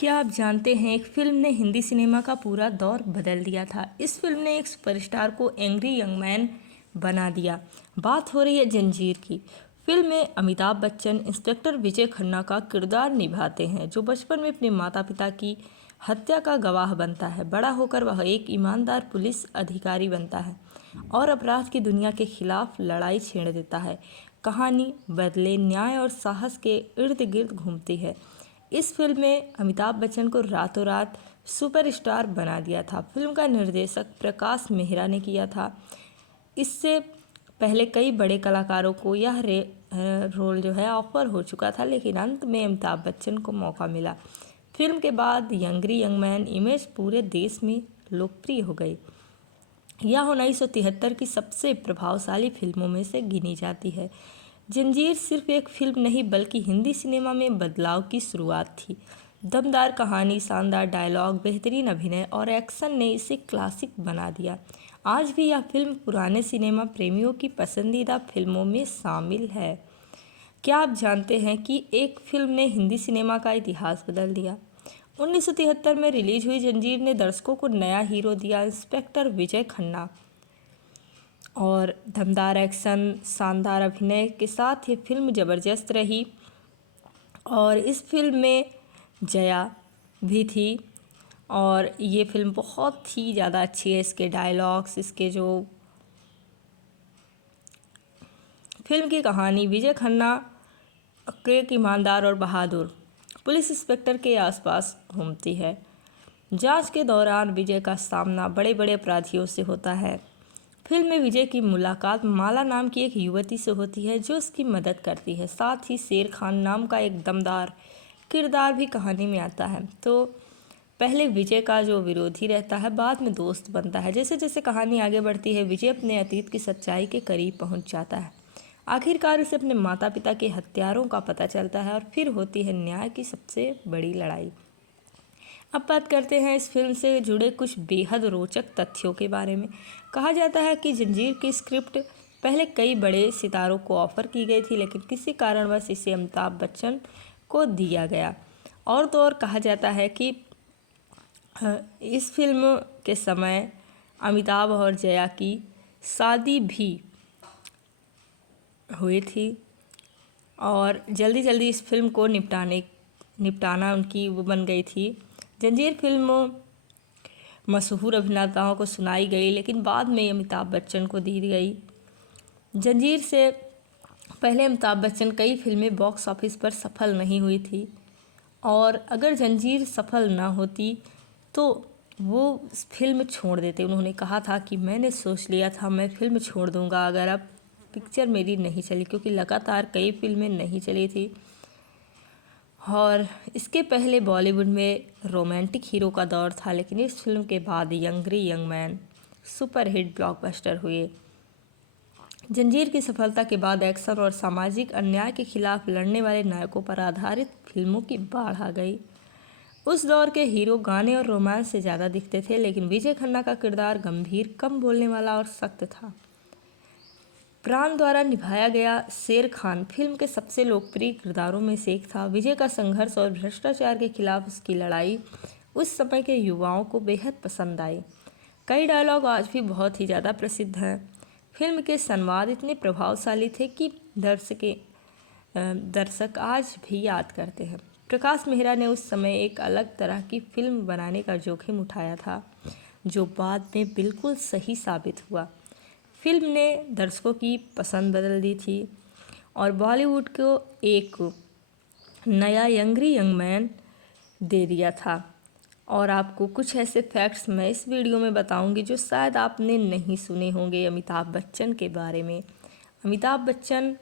क्या आप जानते हैं एक फिल्म ने हिंदी सिनेमा का पूरा दौर बदल दिया था। इस फिल्म ने एक सुपरस्टार को एंग्री यंग मैन बना दिया। बात हो रही है जंजीर की। फिल्म में अमिताभ बच्चन इंस्पेक्टर विजय खन्ना का किरदार निभाते हैं, जो बचपन में अपने माता पिता की हत्या का गवाह बनता है। बड़ा होकर वह एक ईमानदार पुलिस अधिकारी बनता है और अपराध की दुनिया के खिलाफ लड़ाई छेड़ देता है। कहानी बदले, न्याय और साहस के इर्द गिर्द घूमती है। इस फिल्म में अमिताभ बच्चन को रातों रात सुपरस्टार बना दिया था। फिल्म का निर्देशक प्रकाश मेहरा ने किया था। इससे पहले कई बड़े कलाकारों को यह रोल जो है ऑफर हो चुका था, लेकिन अंत में अमिताभ बच्चन को मौका मिला। फिल्म के बाद एंग्री यंग मैन इमेज पूरे देश में लोकप्रिय हो गई। यह 1973 की सबसे प्रभावशाली फिल्मों में से गिनी जाती है। जंजीर सिर्फ एक फिल्म नहीं बल्कि हिंदी सिनेमा में बदलाव की शुरुआत थी। दमदार कहानी, शानदार डायलॉग, बेहतरीन अभिनय और एक्शन ने इसे क्लासिक बना दिया। आज भी यह फिल्म पुराने सिनेमा प्रेमियों की पसंदीदा फिल्मों में शामिल है। क्या आप जानते हैं कि एक फिल्म ने हिंदी सिनेमा का इतिहास बदल दिया? 1973 में रिलीज हुई जंजीर ने दर्शकों को नया हीरो दिया, इंस्पेक्टर विजय खन्ना। और दमदार एक्शन, शानदार अभिनय के साथ ये फिल्म ज़बरदस्त रही। और इस फिल्म में जया भी थी और ये फिल्म बहुत ही ज़्यादा अच्छी है। इसके डायलॉग्स, इसके जो फिल्म की कहानी, विजय खन्ना एक ईमानदार और बहादुर पुलिस इंस्पेक्टर के आसपास घूमती है। जांच के दौरान विजय का सामना बड़े बड़े अपराधियों से होता है। फिल्म में विजय की मुलाकात माला नाम की एक युवती से होती है, जो उसकी मदद करती है। साथ ही शेर खान नाम का एक दमदार किरदार भी कहानी में आता है। तो पहले विजय का जो विरोधी रहता है, बाद में दोस्त बनता है। जैसे जैसे कहानी आगे बढ़ती है, विजय अपने अतीत की सच्चाई के करीब पहुंच जाता है। आखिरकार उसे अपने माता पिता के हत्यारों का पता चलता है और फिर होती है न्याय की सबसे बड़ी लड़ाई। अब बात करते हैं इस फिल्म से जुड़े कुछ बेहद रोचक तथ्यों के बारे में। कहा जाता है कि जंजीर की स्क्रिप्ट पहले कई बड़े सितारों को ऑफर की गई थी, लेकिन किसी कारणवश इसे अमिताभ बच्चन को दिया गया। और तो और कहा जाता है कि इस फिल्म के समय अमिताभ और जया की शादी भी हुई थी और जल्दी जल्दी इस फिल्म को निपटाना उनकी वो बन गई थी। जंजीर फिल्म मशहूर अभिनेताओं को सुनाई गई, लेकिन बाद में अमिताभ बच्चन को दी गई। जंजीर से पहले अमिताभ बच्चन कई फिल्में बॉक्स ऑफिस पर सफल नहीं हुई थी, और अगर जंजीर सफल ना होती तो वो फिल्म छोड़ देते। उन्होंने कहा था कि मैंने सोच लिया था मैं फिल्म छोड़ दूंगा अगर अब पिक्चर मेरी नहीं चली, क्योंकि लगातार कई फिल्में नहीं चली थी। और इसके पहले बॉलीवुड में रोमांटिक हीरो का दौर था, लेकिन इस फिल्म के बाद angry young man superhit blockbuster हुए। जंजीर की सफलता के बाद एक्शन और सामाजिक अन्याय के खिलाफ लड़ने वाले नायकों पर आधारित फिल्मों की बाढ़ आ गई। उस दौर के हीरो गाने और रोमांस से ज़्यादा दिखते थे, लेकिन विजय खन्ना का किरदार गंभीर, कम बोलने वाला और सख्त था। प्राण द्वारा निभाया गया शेर खान फिल्म के सबसे लोकप्रिय किरदारों में से एक था। विजय का संघर्ष और भ्रष्टाचार के खिलाफ उसकी लड़ाई उस समय के युवाओं को बेहद पसंद आई। कई डायलॉग आज भी बहुत ही ज़्यादा प्रसिद्ध हैं। फिल्म के संवाद इतने प्रभावशाली थे कि दर्शक आज भी याद करते हैं। प्रकाश मेहरा ने उस समय एक अलग तरह की फिल्म बनाने का जोखिम उठाया था, जो बाद में बिल्कुल सही साबित हुआ। फिल्म ने दर्शकों की पसंद बदल दी थी और बॉलीवुड को एक नया एंग्री यंग मैन दे दिया था। और आपको कुछ ऐसे फैक्ट्स मैं इस वीडियो में बताऊंगी जो शायद आपने नहीं सुने होंगे अमिताभ बच्चन के बारे में। अमिताभ बच्चन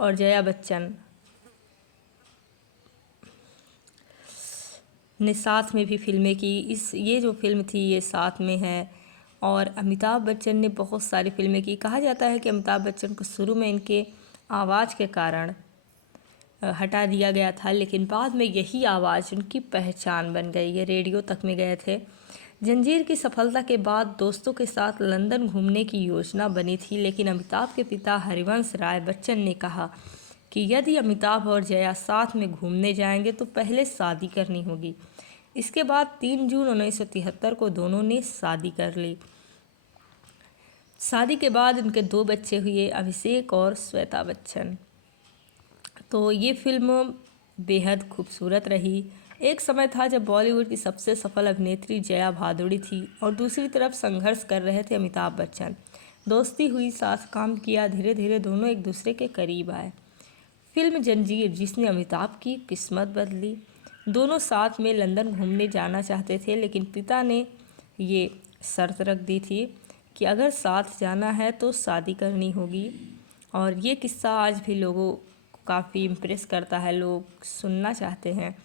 और जया बच्चन ने साथ में भी फिल्में की। ये जो फिल्म थी ये साथ में है। और अमिताभ बच्चन ने बहुत सारी फिल्में की। कहा जाता है कि अमिताभ बच्चन को शुरू में इनके आवाज़ के कारण हटा दिया गया था, लेकिन बाद में यही आवाज़ उनकी पहचान बन गई। ये रेडियो तक में गए थे। जंजीर की सफलता के बाद दोस्तों के साथ लंदन घूमने की योजना बनी थी, लेकिन अमिताभ के पिता हरिवंश राय बच्चन ने कहा कि यदि अमिताभ और जया साथ में घूमने जाएंगे तो पहले शादी करनी होगी। इसके बाद 3 जून 1973 को दोनों ने शादी कर ली। शादी के बाद उनके 2 बच्चे हुए, अभिषेक और श्वेता बच्चन। तो ये फिल्म बेहद खूबसूरत रही। एक समय था जब बॉलीवुड की सबसे सफल अभिनेत्री जया भादुड़ी थी और दूसरी तरफ संघर्ष कर रहे थे अमिताभ बच्चन। दोस्ती हुई, साथ काम किया, धीरे धीरे दोनों एक दूसरे के करीब आए। फिल्म जंजीर जिसने अमिताभ की किस्मत बदली। दोनों साथ में लंदन घूमने जाना चाहते थे, लेकिन पिता ने ये शर्त रख दी थी कि अगर साथ जाना है तो शादी करनी होगी। और ये किस्सा आज भी लोगों को काफ़ी इम्प्रेस करता है, लोग सुनना चाहते हैं।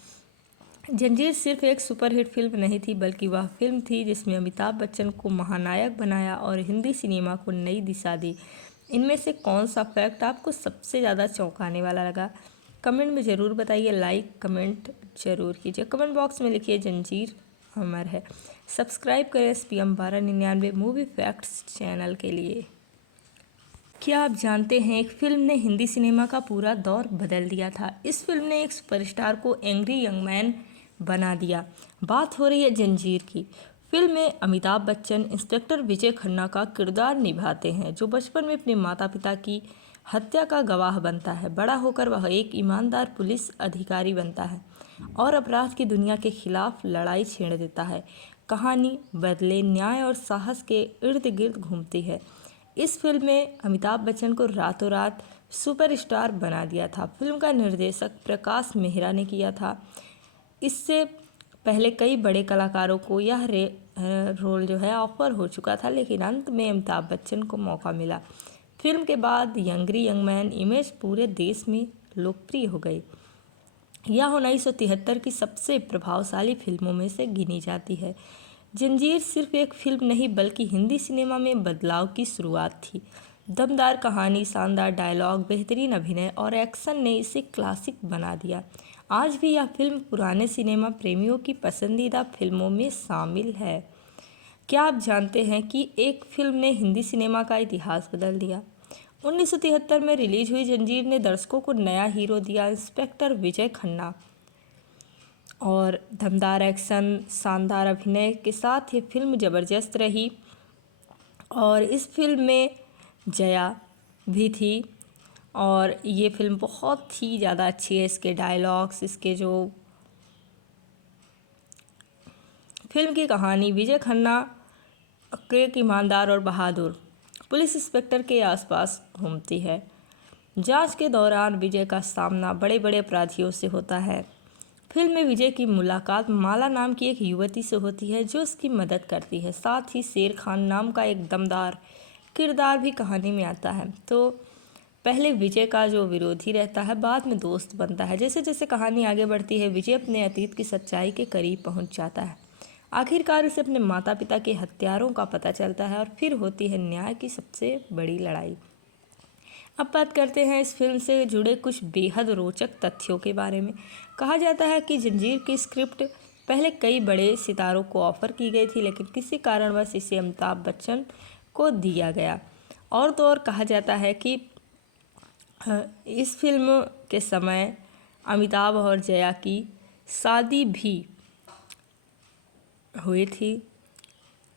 जंजीर सिर्फ एक सुपरहिट फिल्म नहीं थी, बल्कि वह फिल्म थी जिसमें अमिताभ बच्चन को महानायक बनाया और हिंदी सिनेमा को नई दिशा दी। इनमें से कौन सा फैक्ट आपको सबसे ज़्यादा चौंकाने वाला लगा? कमेंट में ज़रूर बताइए, लाइक कमेंट ज़रूर कीजिए। कमेंट बॉक्स में लिखिए जंजीर अमर है। सब्सक्राइब करें SPM 1299 मूवी फैक्ट्स चैनल के लिए। क्या आप जानते हैं एक फिल्म ने हिंदी सिनेमा का पूरा दौर बदल दिया था। इस फिल्म ने एक सुपरस्टार को एंग्री यंग मैन बना दिया। बात हो रही है जंजीर की। फिल्म में अमिताभ बच्चन इंस्पेक्टर विजय खन्ना का किरदार निभाते हैं, जो बचपन में अपने माता पिता की हत्या का गवाह बनता है। बड़ा होकर वह एक ईमानदार पुलिस अधिकारी बनता है और अपराध की दुनिया के खिलाफ लड़ाई छेड़ देता है। कहानी बदले, न्याय और साहस के इर्द गिर्द घूमती है। इस फिल्म में अमिताभ बच्चन को रातों रात सुपरस्टार बना दिया था। फिल्म का निर्देशक प्रकाश मेहरा ने किया था। इससे पहले कई बड़े कलाकारों को यह रोल जो है ऑफर हो चुका था, लेकिन अंत में अमिताभ बच्चन को मौका मिला। फिल्म के बाद यंगरी यंग मैन इमेज पूरे देश में लोकप्रिय हो गई। यह 1973 की सबसे प्रभावशाली फिल्मों में से गिनी जाती है। जंजीर सिर्फ एक फिल्म नहीं, बल्कि हिंदी सिनेमा में बदलाव की शुरुआत थी। दमदार कहानी, शानदार डायलॉग, बेहतरीन अभिनय और एक्शन ने इसे क्लासिक बना दिया। आज भी यह फिल्म पुराने सिनेमा प्रेमियों की पसंदीदा फिल्मों में शामिल है। क्या आप जानते हैं कि एक फिल्म ने हिंदी सिनेमा का इतिहास बदल दिया? 1973 में रिलीज हुई जंजीर ने दर्शकों को नया हीरो दिया, इंस्पेक्टर विजय खन्ना। और दमदार एक्शन, शानदार अभिनय के साथ ये फिल्म ज़बरदस्त रही। और इस फिल्म में जया भी थी और ये फिल्म बहुत ही ज़्यादा अच्छी है। इसके डायलॉग्स, इसके जो फिल्म की कहानी, विजय खन्ना एक ईमानदार और बहादुर पुलिस इंस्पेक्टर के आसपास घूमती है। जांच के दौरान विजय का सामना बड़े बड़े अपराधियों से होता है। फिल्म में विजय की मुलाकात माला नाम की एक युवती से होती है, जो उसकी मदद करती है। साथ ही शेर खान नाम का एक दमदार किरदार भी कहानी में आता है। तो पहले विजय का जो विरोधी रहता है, बाद में दोस्त बनता है। जैसे जैसे कहानी आगे बढ़ती है, विजय अपने अतीत की सच्चाई के करीब पहुंच जाता है। आखिरकार उसे अपने माता पिता के हत्यारों का पता चलता है और फिर होती है न्याय की सबसे बड़ी लड़ाई। अब बात करते हैं इस फिल्म से जुड़े कुछ बेहद रोचक तथ्यों के बारे में। कहा जाता है कि जंजीर की स्क्रिप्ट पहले कई बड़े सितारों को ऑफर की गई थी, लेकिन किसी कारणवश इसे अमिताभ बच्चन को दिया गया। और तो और कहा जाता है कि इस फिल्म के समय अमिताभ और जया की शादी भी हुई थी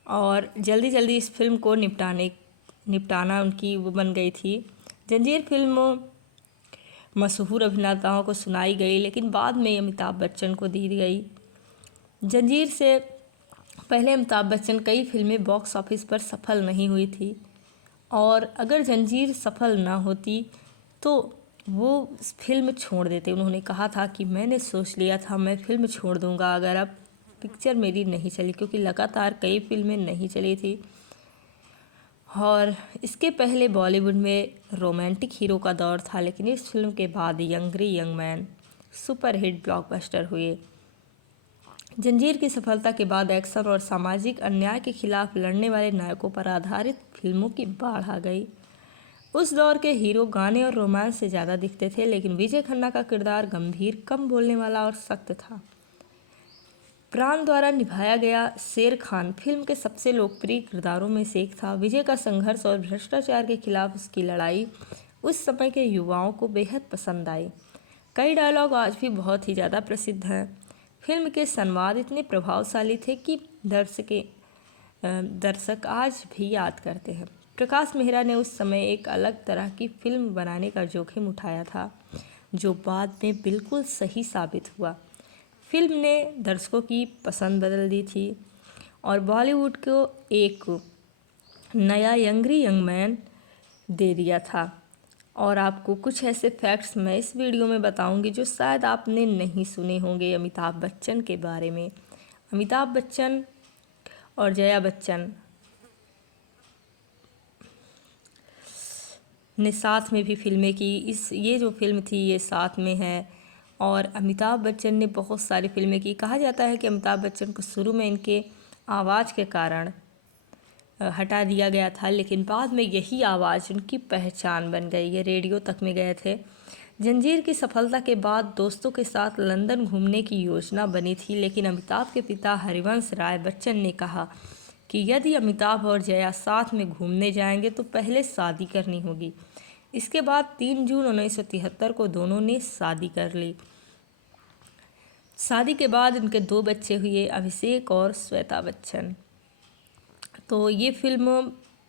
और जल्दी जल्दी इस फिल्म को निपटाना उनकी वो बन गई थी। जंजीर फिल्म मशहूर अभिनेताओं को सुनाई गई, लेकिन बाद में अमिताभ बच्चन को दी गई। जंजीर से पहले अमिताभ बच्चन कई फिल्में बॉक्स ऑफिस पर सफल नहीं हुई थी और अगर जंजीर सफल ना होती तो वो फिल्म छोड़ देते। उन्होंने कहा था कि मैंने सोच लिया था मैं फिल्म छोड़ दूंगा अगर अब पिक्चर मेरी नहीं चली, क्योंकि लगातार कई फिल्में नहीं चली थी। और इसके पहले बॉलीवुड में रोमांटिक हीरो का दौर था, लेकिन इस फिल्म के बाद यंगरी यंग मैन सुपरहिट ब्लॉकबस्टर हुए। जंजीर की सफलता के बाद एक्शन और सामाजिक अन्याय के खिलाफ लड़ने वाले नायकों पर आधारित फिल्मों की बाढ़ आ गई। उस दौर के हीरो गाने और रोमांस से ज़्यादा दिखते थे, लेकिन विजय खन्ना का किरदार गंभीर, कम बोलने वाला और सख्त था। प्राण द्वारा निभाया गया शेर खान फिल्म के सबसे लोकप्रिय किरदारों में से एक था। विजय का संघर्ष और भ्रष्टाचार के खिलाफ उसकी लड़ाई उस समय के युवाओं को बेहद पसंद आई। कई डायलॉग आज भी बहुत ही ज़्यादा प्रसिद्ध हैं। फिल्म के संवाद इतने प्रभावशाली थे कि दर्शक आज भी याद करते हैं। प्रकाश मेहरा ने उस समय एक अलग तरह की फिल्म बनाने का जोखिम उठाया था, जो बाद में बिल्कुल सही साबित हुआ। फिल्म ने दर्शकों की पसंद बदल दी थी और बॉलीवुड को एक नया यंगरी यंग मैन दे दिया था। और आपको कुछ ऐसे फैक्ट्स मैं इस वीडियो में बताऊंगी जो शायद आपने नहीं सुने होंगे अमिताभ बच्चन के बारे में। अमिताभ बच्चन और जया बच्चन ने साथ में भी फिल्में की। ये जो फिल्म थी ये साथ में है। और अमिताभ बच्चन ने बहुत सारी फिल्में की। कहा जाता है कि अमिताभ बच्चन को शुरू में इनके आवाज़ के कारण हटा दिया गया था, लेकिन बाद में यही आवाज़ उनकी पहचान बन गई। ये रेडियो तक में गए थे। जंजीर की सफलता के बाद दोस्तों के साथ लंदन घूमने की योजना बनी थी, लेकिन अमिताभ के पिता हरिवंश राय बच्चन ने कहा कि यदि अमिताभ और जया साथ में घूमने जाएंगे तो पहले शादी करनी होगी। इसके बाद 3 जून 1973 को दोनों ने शादी कर ली। शादी के बाद उनके 2 बच्चे हुए, अभिषेक और श्वेता बच्चन। तो ये फिल्म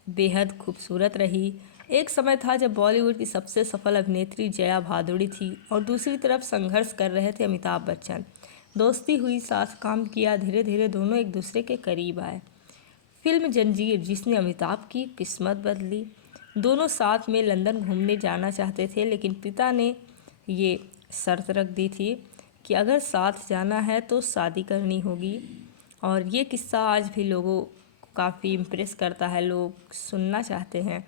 बेहद खूबसूरत रही। एक समय था जब बॉलीवुड की सबसे सफल अभिनेत्री जया भादुड़ी थी और दूसरी तरफ संघर्ष कर रहे थे अमिताभ बच्चन। दोस्ती हुई, साथ काम किया, धीरे धीरे दोनों एक दूसरे के करीब आए। फिल्म जंजीर जिसने अमिताभ की किस्मत बदली। दोनों साथ में लंदन घूमने जाना चाहते थे, लेकिन पिता ने ये शर्त रख दी थी कि अगर साथ जाना है तो शादी करनी होगी। और ये किस्सा आज भी लोगों को काफ़ी इम्प्रेस करता है, लोग सुनना चाहते हैं।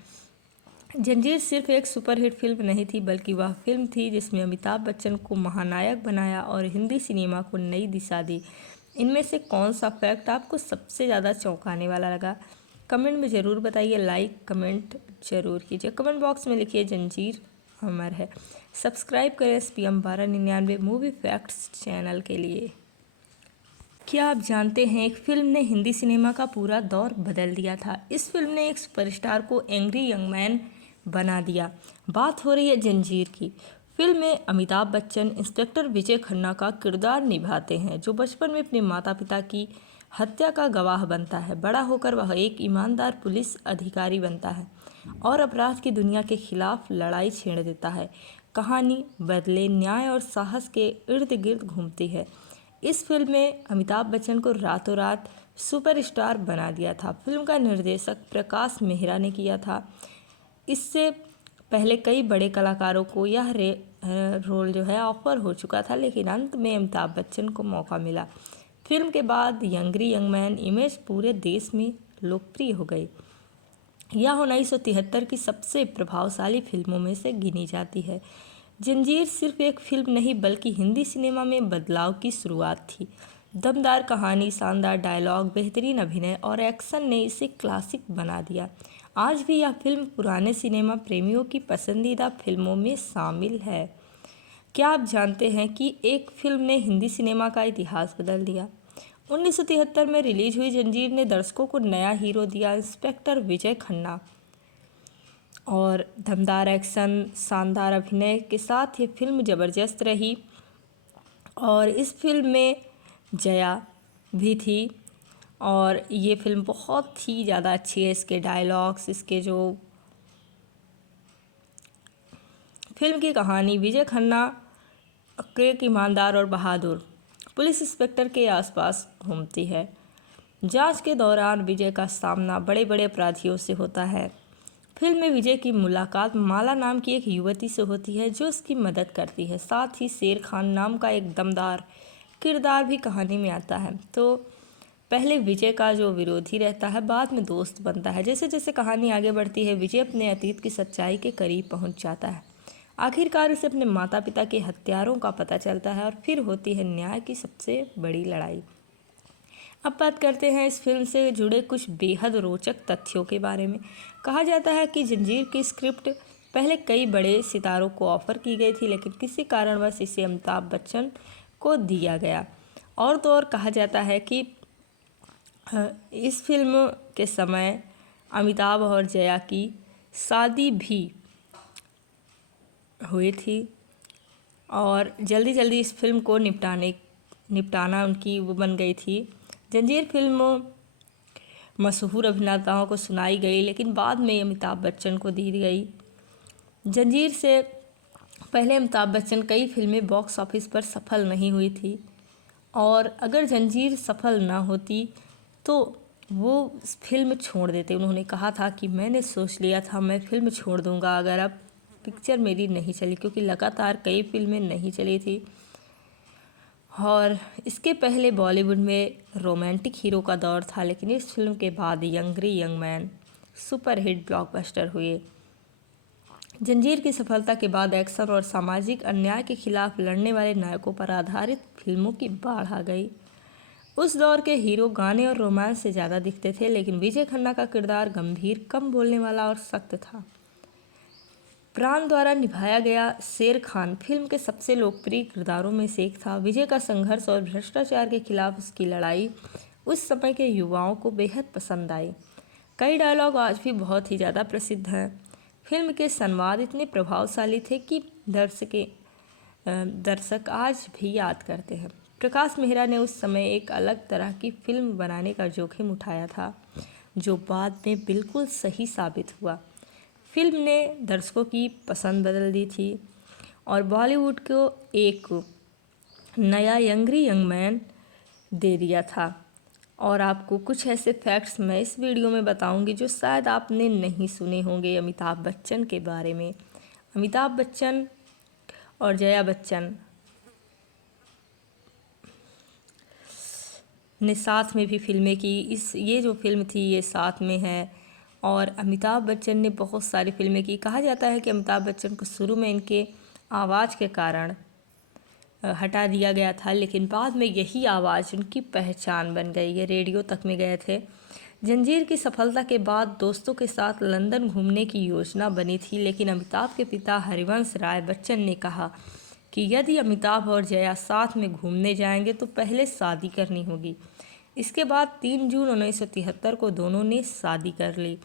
जंजीर सिर्फ एक सुपरहिट फिल्म नहीं थी, बल्कि वह फिल्म थी जिसमें अमिताभ बच्चन को महानायक बनाया और हिंदी सिनेमा को नई दिशा दी। इनमें से कौन सा फैक्ट आपको सबसे ज़्यादा चौंकाने वाला लगा? कमेंट में ज़रूर बताइए। लाइक कमेंट ज़रूर कीजिए। कमेंट बॉक्स में लिखिए जंजीर अमर है। सब्सक्राइब करें SPM 1299 मूवी फैक्ट्स चैनल के लिए। क्या आप जानते हैं एक फिल्म ने हिंदी सिनेमा का पूरा दौर बदल दिया था। इस फिल्म ने एक सुपरस्टार को एंग्री यंग मैन बना दिया। बात हो रही है जंजीर की। फिल्म में अमिताभ बच्चन इंस्पेक्टर विजय खन्ना का किरदार निभाते हैं, जो बचपन में अपने माता पिता की हत्या का गवाह बनता है। बड़ा होकर वह एक ईमानदार पुलिस अधिकारी बनता है और अपराध की दुनिया के खिलाफ लड़ाई छेड़ देता है। कहानी बदले, न्याय और साहस के इर्द गिर्द घूमती है। इस फिल्म में अमिताभ बच्चन को रातों रात सुपरस्टार बना दिया था। फिल्म का निर्देशक प्रकाश मेहरा ने किया था। इससे पहले कई बड़े कलाकारों को यह रोल जो है ऑफर हो चुका था, लेकिन अंत में अमिताभ बच्चन को मौका मिला। फिल्म के बाद यंगरी यंग मैन इमेज पूरे देश में लोकप्रिय हो गई। यह 1973 की सबसे प्रभावशाली फिल्मों में से गिनी जाती है। जंजीर सिर्फ एक फिल्म नहीं, बल्कि हिंदी सिनेमा में बदलाव की शुरुआत थी। दमदार कहानी, शानदार डायलॉग, बेहतरीन अभिनय और एक्शन ने इसे क्लासिक बना दिया। आज भी यह फिल्म पुराने सिनेमा प्रेमियों की पसंदीदा फिल्मों में शामिल है। क्या आप जानते हैं कि एक फिल्म ने हिंदी सिनेमा का इतिहास बदल दिया? 1973 में रिलीज हुई जंजीर ने दर्शकों को नया हीरो दिया, इंस्पेक्टर विजय खन्ना। और दमदार एक्शन, शानदार अभिनय के साथ ये फिल्म ज़बरदस्त रही। और इस फिल्म में जया भी थी और ये फिल्म बहुत ही ज़्यादा अच्छी है। इसके डायलॉग्स, इसके जो फिल्म की कहानी, विजय खन्ना एक ईमानदार और बहादुर पुलिस इंस्पेक्टर के आसपास घूमती है। जांच के दौरान विजय का सामना बड़े बड़े अपराधियों से होता है। फिल्म में विजय की मुलाकात माला नाम की एक युवती से होती है, जो उसकी मदद करती है। साथ ही शेर खान नाम का एक दमदार किरदार भी कहानी में आता है। तो पहले विजय का जो विरोधी रहता है, बाद में दोस्त बनता है। जैसे जैसे कहानी आगे बढ़ती है, विजय अपने अतीत की सच्चाई के करीब पहुंच जाता है। आखिरकार उसे अपने माता पिता के हत्यारों का पता चलता है और फिर होती है न्याय की सबसे बड़ी लड़ाई। अब बात करते हैं इस फिल्म से जुड़े कुछ बेहद रोचक तथ्यों के बारे में। कहा जाता है कि जंजीर की स्क्रिप्ट पहले कई बड़े सितारों को ऑफर की गई थी, लेकिन किसी कारणवश इसे अमिताभ बच्चन को दिया गया। और तो और कहा जाता है कि इस फिल्म के समय अमिताभ और जया की शादी भी हुई थी और जल्दी जल्दी इस फिल्म को निपटाना उनकी वो बन गई थी। जंजीर फिल्म मशहूर अभिनेताओं को सुनाई गई, लेकिन बाद में अमिताभ बच्चन को दी गई। जंजीर से पहले अमिताभ बच्चन कई फिल्में बॉक्स ऑफिस पर सफल नहीं हुई थी, और अगर जंजीर सफल ना होती तो वो फिल्म छोड़ देते। उन्होंने कहा था कि मैंने सोच लिया था मैं फिल्म छोड़ दूंगा अगर अब पिक्चर मेरी नहीं चली, क्योंकि लगातार कई फिल्में नहीं चली थी। और इसके पहले बॉलीवुड में रोमांटिक हीरो का दौर था, लेकिन इस फिल्म के बाद यंगरी यंग मैन सुपरहिट ब्लॉकबस्टर हुए। जंजीर की सफलता के बाद एक्शन और सामाजिक अन्याय के खिलाफ लड़ने वाले नायकों पर आधारित फिल्मों की बाढ़ आ गई। उस दौर के हीरो गाने और रोमांस से ज़्यादा दिखते थे, लेकिन विजय खन्ना का किरदार गंभीर, कम बोलने वाला और सख्त था। प्राण द्वारा निभाया गया शेर खान फिल्म के सबसे लोकप्रिय किरदारों में से एक था। विजय का संघर्ष और भ्रष्टाचार के खिलाफ उसकी लड़ाई उस समय के युवाओं को बेहद पसंद आई। कई डायलॉग आज भी बहुत ही ज़्यादा प्रसिद्ध हैं। फिल्म के संवाद इतने प्रभावशाली थे कि दर्शक आज भी याद करते हैं। प्रकाश मेहरा ने उस समय एक अलग तरह की फिल्म बनाने का जोखिम उठाया था, जो बाद में बिल्कुल सही साबित हुआ। फिल्म ने दर्शकों की पसंद बदल दी थी और बॉलीवुड को एक नया यंगरी यंग मैन दे दिया था। और आपको कुछ ऐसे फैक्ट्स मैं इस वीडियो में बताऊंगी जो शायद आपने नहीं सुने होंगे अमिताभ बच्चन के बारे में। अमिताभ बच्चन और जया बच्चन ने साथ में भी फिल्में की। ये जो फिल्म थी ये साथ में है, और अमिताभ बच्चन ने बहुत सारी फिल्में की। कहा जाता है कि अमिताभ बच्चन को शुरू में इनके आवाज़ के कारण हटा दिया गया था, लेकिन बाद में यही आवाज़ उनकी पहचान बन गई। ये रेडियो तक में गए थे। जंजीर की सफलता के बाद दोस्तों के साथ लंदन घूमने की योजना बनी थी, लेकिन अमिताभ के पिता हरिवंश राय बच्चन ने कहा कि यदि अमिताभ और जया साथ में घूमने जाएंगे तो पहले शादी करनी होगी। इसके बाद 3 जून 1973 को दोनों ने शादी कर ली।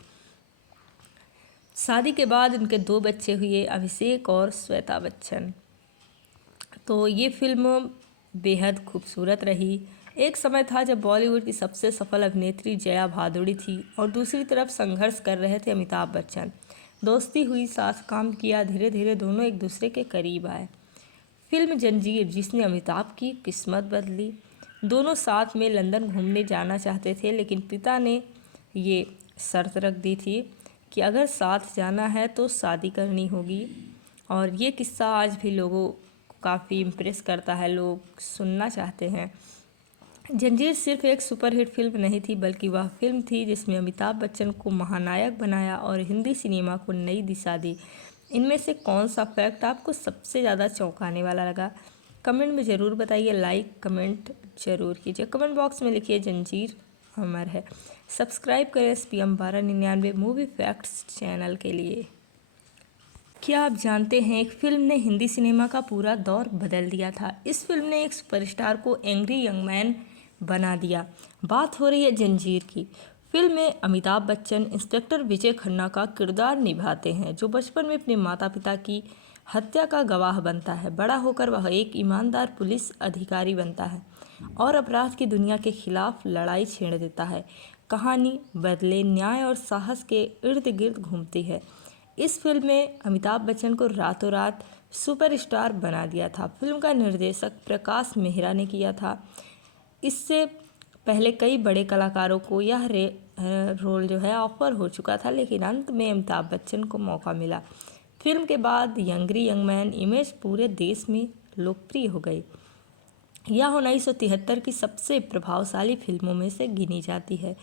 शादी के बाद उनके 2 बच्चे हुए, अभिषेक और श्वेता बच्चन। तो ये फिल्म बेहद खूबसूरत रही। एक समय था जब बॉलीवुड की सबसे सफल अभिनेत्री जया भादुड़ी थी और दूसरी तरफ संघर्ष कर रहे थे अमिताभ बच्चन। दोस्ती हुई, साथ काम किया, धीरे धीरे दोनों एक दूसरे के करीब आए। फिल्म जंजीर जिसने अमिताभ की किस्मत बदली। दोनों साथ में लंदन घूमने जाना चाहते थे, लेकिन पिता ने ये शर्त रख दी थी कि अगर साथ जाना है तो शादी करनी होगी। और ये किस्सा आज भी लोगों को काफ़ी इम्प्रेस करता है, लोग सुनना चाहते हैं। जंजीर सिर्फ एक सुपरहिट फिल्म नहीं थी, बल्कि वह फिल्म थी जिसमें अमिताभ बच्चन को महानायक बनाया और हिंदी सिनेमा को नई दिशा दी। इनमें से कौन सा फैक्ट आपको सबसे ज़्यादा चौंकाने वाला लगा? कमेंट में ज़रूर बताइए। लाइक कमेंट ज़रूर कीजिए। कमेंट बॉक्स में लिखिए जंजीर अमर है। सब्सक्राइब करें SPM 1299 मूवी फैक्ट्स चैनल के लिए। क्या आप जानते हैं एक फिल्म ने हिंदी सिनेमा का पूरा दौर बदल दिया था। इस फिल्म ने एक सुपरस्टार को एंग्री यंग मैन बना दिया। बात हो रही है जंजीर की। फिल्म में अमिताभ बच्चन इंस्पेक्टर विजय खन्ना का किरदार निभाते हैं, जो बचपन में अपने माता पिता की हत्या का गवाह बनता है। बड़ा होकर वह एक ईमानदार पुलिस अधिकारी बनता है और अपराध की दुनिया के खिलाफ लड़ाई छेड़ देता है। कहानी बदले, न्याय और साहस के इर्द गिर्द घूमती है। इस फिल्म में अमिताभ बच्चन को रातों रात सुपरस्टार बना दिया था। फिल्म का निर्देशक प्रकाश मेहरा ने किया था। इससे पहले कई बड़े कलाकारों को यह रोल जो है ऑफर हो चुका था, लेकिन अंत में अमिताभ बच्चन को मौका मिला। फिल्म के बाद यंगरी यंग मैन इमेज पूरे देश में लोकप्रिय हो गई। यह 1973 की सबसे प्रभावशाली फिल्मों में से गिनी जाती है।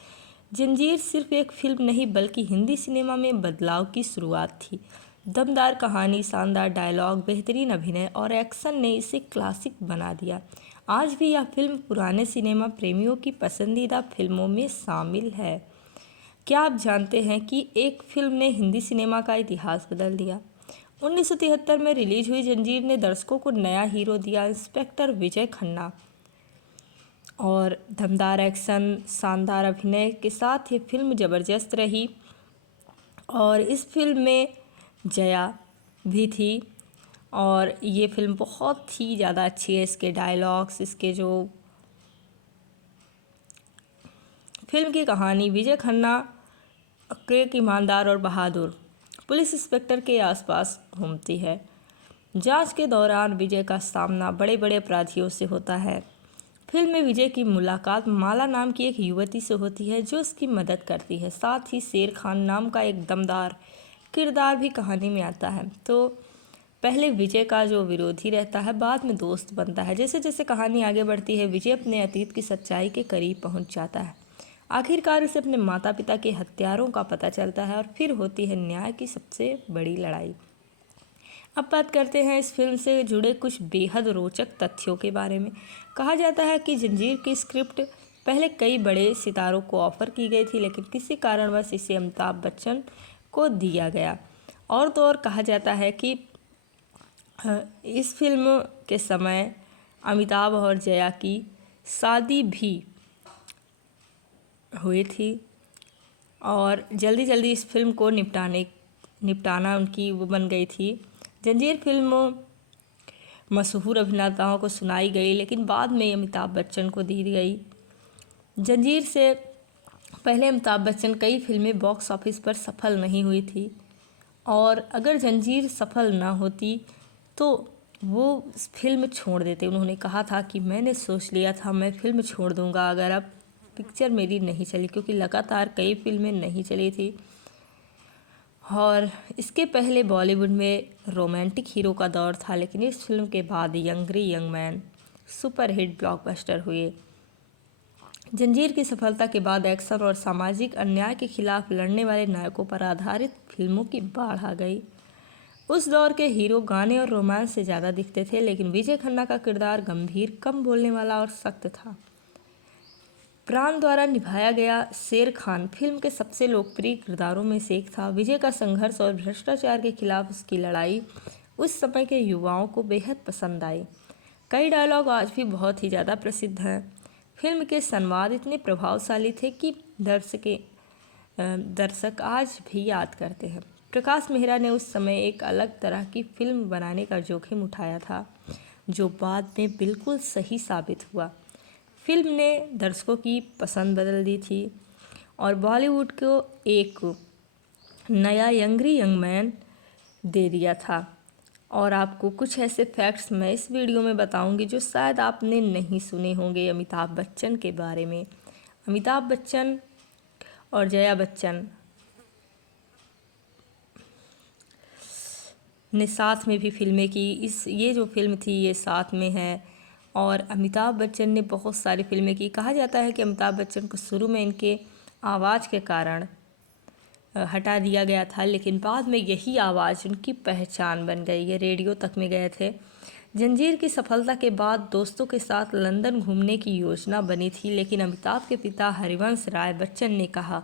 जंजीर सिर्फ एक फिल्म नहीं, बल्कि हिंदी सिनेमा में बदलाव की शुरुआत थी। दमदार कहानी, शानदार डायलॉग, बेहतरीन अभिनय और एक्शन ने इसे क्लासिक बना दिया। आज भी यह फिल्म पुराने सिनेमा प्रेमियों की पसंदीदा फिल्मों में शामिल है। क्या आप जानते हैं कि एक फिल्म ने हिंदी सिनेमा का इतिहास बदल दिया? 1973 में रिलीज हुई जंजीर ने दर्शकों को नया हीरो दिया, इंस्पेक्टर विजय खन्ना। और दमदार एक्शन, शानदार अभिनय के साथ ये फिल्म ज़बरदस्त रही। और इस फिल्म में जया भी थी, और ये फिल्म बहुत ही ज़्यादा अच्छी है। इसके डायलॉग्स, इसके जो फिल्म की कहानी विजय खन्ना एक ईमानदार और बहादुर पुलिस इंस्पेक्टर के आसपास घूमती है। जांच के दौरान विजय का सामना बड़े बड़े अपराधियों से होता है। फिल्म में विजय की मुलाकात माला नाम की एक युवती से होती है जो उसकी मदद करती है। साथ ही शेर खान नाम का एक दमदार किरदार भी कहानी में आता है। तो पहले विजय का जो विरोधी रहता है, बाद में दोस्त बनता है। जैसे जैसे कहानी आगे बढ़ती है, विजय अपने अतीत की सच्चाई के करीब पहुंच जाता है। आखिरकार उसे अपने माता पिता के हत्यारों का पता चलता है और फिर होती है न्याय की सबसे बड़ी लड़ाई। अब बात करते हैं इस फिल्म से जुड़े कुछ बेहद रोचक तथ्यों के बारे में। कहा जाता है कि जंजीर की स्क्रिप्ट पहले कई बड़े सितारों को ऑफर की गई थी, लेकिन किसी कारणवश इसे अमिताभ बच्चन को दिया गया। और तो और कहा जाता है कि इस फिल्म के समय अमिताभ और जया की शादी भी हुई थी और जल्दी जल्दी इस फिल्म को निपटाना उनकी वो बन गई थी। जंजीर फिल्म मशहूर अभिनेताओं को सुनाई गई, लेकिन बाद में अमिताभ बच्चन को दी गई। जंजीर से पहले अमिताभ बच्चन कई फिल्में बॉक्स ऑफिस पर सफल नहीं हुई थी और अगर जंजीर सफल ना होती तो वो फिल्म छोड़ देते। उन्होंने कहा था कि मैंने सोच लिया था मैं फिल्म छोड़ दूंगा अगर अब पिक्चर मेरी नहीं चली, क्योंकि लगातार कई फिल्में नहीं चली थी। और इसके पहले बॉलीवुड में रोमांटिक हीरो का दौर था, लेकिन इस फिल्म के बाद यंगरी यंग मैन सुपरहिट ब्लॉकबस्टर हुए। जंजीर की सफलता के बाद एक्शन और सामाजिक अन्याय के खिलाफ लड़ने वाले नायकों पर आधारित फिल्मों की बाढ़ आ गई। उस दौर के हीरो गाने और रोमांस से ज़्यादा दिखते थे, लेकिन विजय खन्ना का किरदार गंभीर, कम बोलने वाला और सख्त था। प्राण द्वारा निभाया गया शेर खान फिल्म के सबसे लोकप्रिय किरदारों में से एक था। विजय का संघर्ष और भ्रष्टाचार के खिलाफ उसकी लड़ाई उस समय के युवाओं को बेहद पसंद आई। कई डायलॉग आज भी बहुत ही ज़्यादा प्रसिद्ध हैं। फिल्म के संवाद इतने प्रभावशाली थे कि दर्शक आज भी याद करते हैं। प्रकाश मेहरा ने उस समय एक अलग तरह की फिल्म बनाने का जोखिम उठाया था, जो बाद में बिल्कुल सही साबित हुआ। फिल्म ने दर्शकों की पसंद बदल दी थी और बॉलीवुड को एक नया यंगरी यंग मैन दे दिया था। और आपको कुछ ऐसे फैक्ट्स मैं इस वीडियो में बताऊंगी जो शायद आपने नहीं सुने होंगे अमिताभ बच्चन के बारे में। अमिताभ बच्चन और जया बच्चन ने साथ में भी फिल्में की। ये जो फिल्म थी ये साथ में है और अमिताभ बच्चन ने बहुत सारी फिल्में की। कहा जाता है कि अमिताभ बच्चन को शुरू में इनके आवाज़ के कारण हटा दिया गया था, लेकिन बाद में यही आवाज़ उनकी पहचान बन गई। ये रेडियो तक में गए थे। जंजीर की सफलता के बाद दोस्तों के साथ लंदन घूमने की योजना बनी थी, लेकिन अमिताभ के पिता हरिवंश राय बच्चन ने कहा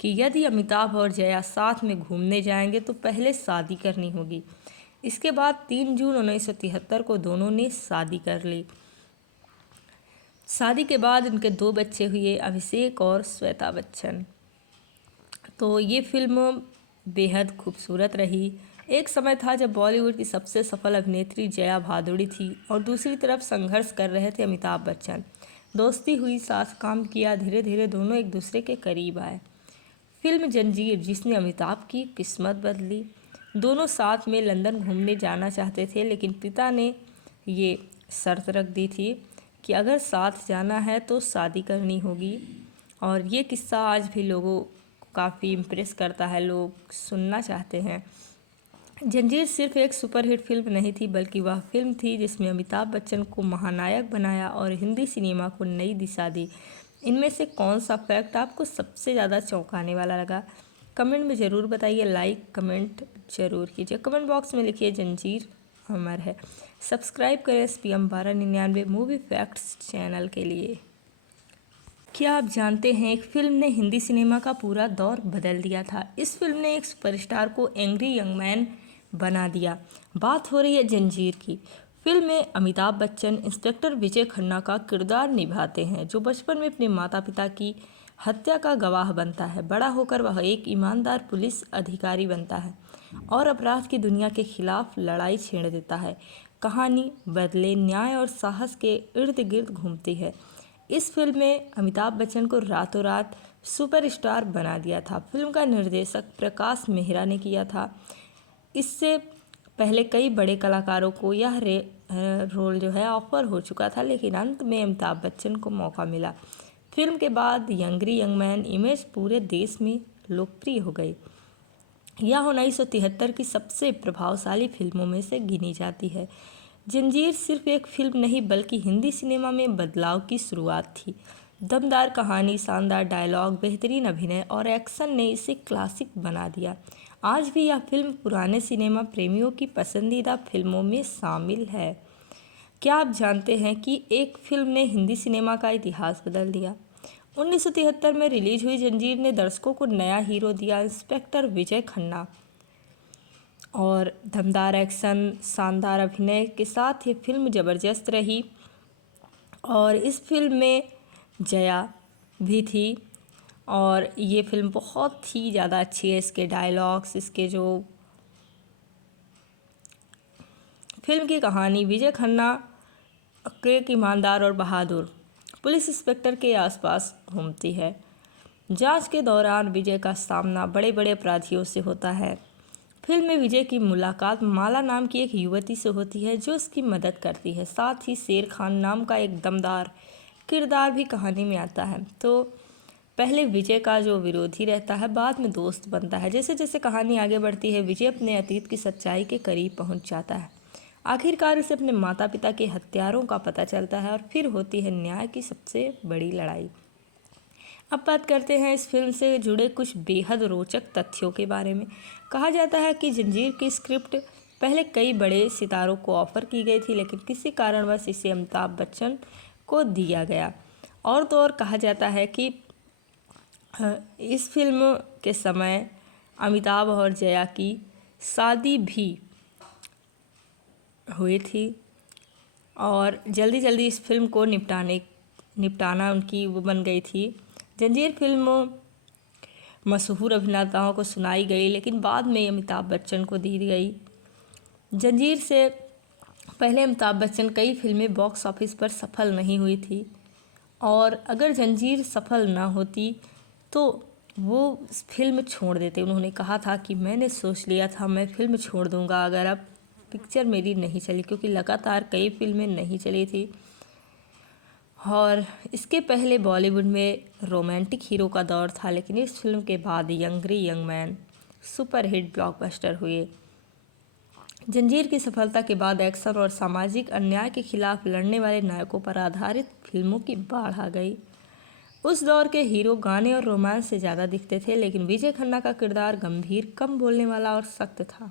कि यदि अमिताभ और जया साथ में घूमने जाएंगे तो पहले शादी करनी होगी। इसके बाद 3 जून 1973 को दोनों ने शादी कर ली। शादी के बाद उनके 2 बच्चे हुए, अभिषेक और श्वेता बच्चन। तो ये फिल्म बेहद खूबसूरत रही। एक समय था जब बॉलीवुड की सबसे सफल अभिनेत्री जया भादुड़ी थी और दूसरी तरफ संघर्ष कर रहे थे अमिताभ बच्चन। दोस्ती हुई, साथ काम किया, धीरे धीरे दोनों एक दूसरे के करीब आए। फिल्म जंजीर जिसने अमिताभ की किस्मत बदली। दोनों साथ में लंदन घूमने जाना चाहते थे, लेकिन पिता ने ये शर्त रख दी थी कि अगर साथ जाना है तो शादी करनी होगी। और ये किस्सा आज भी लोगों को काफ़ी इम्प्रेस करता है, लोग सुनना चाहते हैं। जंजीर सिर्फ एक सुपरहिट फिल्म नहीं थी, बल्कि वह फिल्म थी जिसमें अमिताभ बच्चन को महानायक बनाया और हिंदी सिनेमा को नई दिशा दी। इनमें से कौन सा फैक्ट आपको सबसे ज़्यादा चौंकाने वाला लगा? कमेंट में ज़रूर बताइए। लाइक कमेंट ज़रूर कीजिए। कमेंट बॉक्स में लिखिए जंजीर अमर है। सब्सक्राइब करें SPM 1299 मूवी फैक्ट्स चैनल के लिए। क्या आप जानते हैं एक फिल्म ने हिंदी सिनेमा का पूरा दौर बदल दिया था। इस फिल्म ने एक सुपरस्टार को एंग्री यंग मैन बना दिया। बात हो रही है जंजीर की। फिल्म में अमिताभ बच्चन इंस्पेक्टर विजय खन्ना का किरदार निभाते हैं, जो बचपन में अपने माता पिता की हत्या का गवाह बनता है। बड़ा होकर वह एक ईमानदार पुलिस अधिकारी बनता है और अपराध की दुनिया के खिलाफ लड़ाई छेड़ देता है। कहानी बदले, न्याय और साहस के इर्द गिर्द घूमती है। इस फिल्म में अमिताभ बच्चन को रातों रात सुपरस्टार बना दिया था। फिल्म का निर्देशक प्रकाश मेहरा ने किया था। इससे पहले कई बड़े कलाकारों को यह रोल जो है ऑफर हो चुका था, लेकिन अंत में अमिताभ बच्चन को मौका मिला। फिल्म के बाद यंगरी यंग मैन इमेज पूरे देश में लोकप्रिय हो गई। यह 1973 की सबसे प्रभावशाली फिल्मों में से गिनी जाती है। जंजीर सिर्फ एक फिल्म नहीं बल्कि हिंदी सिनेमा में बदलाव की शुरुआत थी। दमदार कहानी, शानदार डायलॉग, बेहतरीन अभिनय और एक्शन ने इसे क्लासिक बना दिया। आज भी यह फिल्म पुराने सिनेमा प्रेमियों की पसंदीदा फिल्मों में शामिल है। क्या आप जानते हैं कि एक फिल्म ने हिंदी सिनेमा का इतिहास बदल दिया? 1973 में रिलीज हुई जंजीर ने दर्शकों को नया हीरो दिया, इंस्पेक्टर विजय खन्ना। और दमदार एक्शन, शानदार अभिनय के साथ ये फिल्म ज़बरदस्त रही। और इस फिल्म में जया भी थी और ये फिल्म बहुत ही ज़्यादा अच्छी है। इसके डायलॉग्स, इसके जो फिल्म की कहानी, विजय खन्ना एक ईमानदार और बहादुर पुलिस इंस्पेक्टर के आसपास घूमती है। जांच के दौरान विजय का सामना बड़े बड़े अपराधियों से होता है। फिल्म में विजय की मुलाकात माला नाम की एक युवती से होती है जो उसकी मदद करती है। साथ ही शेर खान नाम का एक दमदार किरदार भी कहानी में आता है। तो पहले विजय का जो विरोधी रहता है, बाद में दोस्त बनता है। जैसे जैसे कहानी आगे बढ़ती है, विजय अपने अतीत की सच्चाई के करीब पहुंच जाता है। आखिरकार उसे अपने माता पिता के हत्यारों का पता चलता है और फिर होती है न्याय की सबसे बड़ी लड़ाई। अब बात करते हैं इस फिल्म से जुड़े कुछ बेहद रोचक तथ्यों के बारे में। कहा जाता है कि जंजीर की स्क्रिप्ट पहले कई बड़े सितारों को ऑफर की गई थी, लेकिन किसी कारणवश इसे अमिताभ बच्चन को दिया गया। और तो और कहा जाता है कि इस फिल्म के समय अमिताभ और जया की शादी भी हुई थी और जल्दी जल्दी इस फिल्म को निपटाना उनकी वो बन गई थी। जंजीर फिल्म मशहूर अभिनेताओं को सुनाई गई, लेकिन बाद में अमिताभ बच्चन को दी गई। जंजीर से पहले अमिताभ बच्चन कई फिल्में बॉक्स ऑफिस पर सफल नहीं हुई थी और अगर जंजीर सफल ना होती तो वो फिल्म छोड़ देते। उन्होंने कहा था कि मैंने सोच लिया था मैं फिल्म छोड़ दूंगा अगर अब पिक्चर मेरी नहीं चली, क्योंकि लगातार कई फिल्में नहीं चली थी। और इसके पहले बॉलीवुड में रोमांटिक हीरो का दौर था, लेकिन इस फिल्म के बाद यंगरी यंग मैन सुपरहिट ब्लॉकबस्टर हुए। जंजीर की सफलता के बाद एक्शन और सामाजिक अन्याय के खिलाफ लड़ने वाले नायकों पर आधारित फिल्मों की बाढ़ आ गई। उस दौर के हीरो गाने और रोमांस से ज़्यादा दिखते थे, लेकिन विजय खन्ना का किरदार गंभीर, कम बोलने वाला और सख्त था।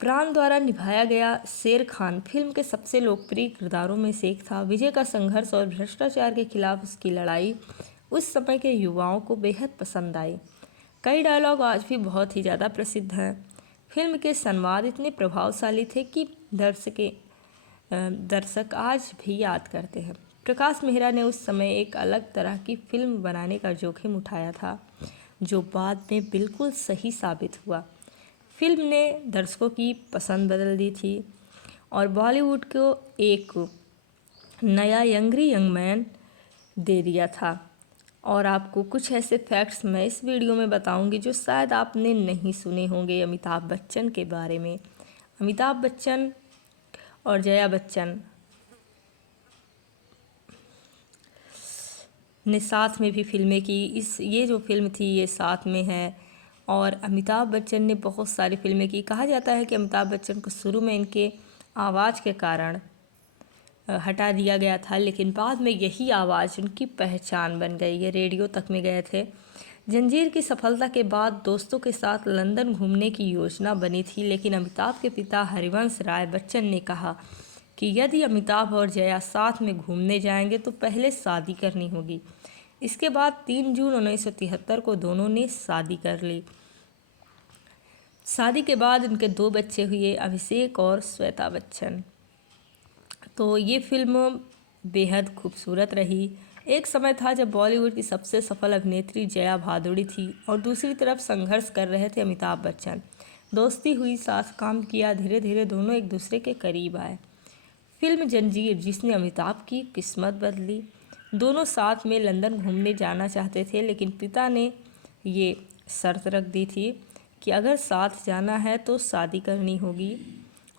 प्राण द्वारा निभाया गया शेर खान फिल्म के सबसे लोकप्रिय किरदारों में से एक था। विजय का संघर्ष और भ्रष्टाचार के खिलाफ उसकी लड़ाई उस समय के युवाओं को बेहद पसंद आई। कई डायलॉग आज भी बहुत ही ज़्यादा प्रसिद्ध हैं। फिल्म के संवाद इतने प्रभावशाली थे कि दर्शक आज भी याद करते हैं। प्रकाश मेहरा ने उस समय एक अलग तरह की फिल्म बनाने का जोखिम उठाया था, जो बाद में बिल्कुल सही साबित हुआ। फिल्म ने दर्शकों की पसंद बदल दी थी और बॉलीवुड को एक नया यंगरी यंग मैन दे दिया था। और आपको कुछ ऐसे फैक्ट्स मैं इस वीडियो में बताऊंगी जो शायद आपने नहीं सुने होंगे अमिताभ बच्चन के बारे में। अमिताभ बच्चन और जया बच्चन ने साथ में भी फिल्में की। ये जो फिल्म थी ये साथ में है। और अमिताभ बच्चन ने बहुत सारी फिल्में की। कहा जाता है कि अमिताभ बच्चन को शुरू में इनके आवाज़ के कारण हटा दिया गया था, लेकिन बाद में यही आवाज़ उनकी पहचान बन गई। ये रेडियो तक में गए थे। जंजीर की सफलता के बाद दोस्तों के साथ लंदन घूमने की योजना बनी थी, लेकिन अमिताभ के पिता हरिवंश राय बच्चन ने कहा कि यदि अमिताभ और जया साथ में घूमने जाएंगे तो पहले शादी करनी होगी। इसके बाद 3 जून 1973 को दोनों ने शादी कर ली। शादी के बाद उनके 2 बच्चे हुए, अभिषेक और श्वेता बच्चन। तो ये फिल्म बेहद खूबसूरत रही एक समय था जब बॉलीवुड की सबसे सफल अभिनेत्री जया भादुड़ी थी और दूसरी तरफ संघर्ष कर रहे थे अमिताभ बच्चन। दोस्ती हुई, साथ काम किया, धीरे धीरे दोनों एक दूसरे के करीब आए। फिल्म जंजीर जिसने अमिताभ की किस्मत बदली। दोनों साथ में लंदन घूमने जाना चाहते थे, लेकिन पिता ने ये शर्त रख दी थी कि अगर साथ जाना है तो शादी करनी होगी।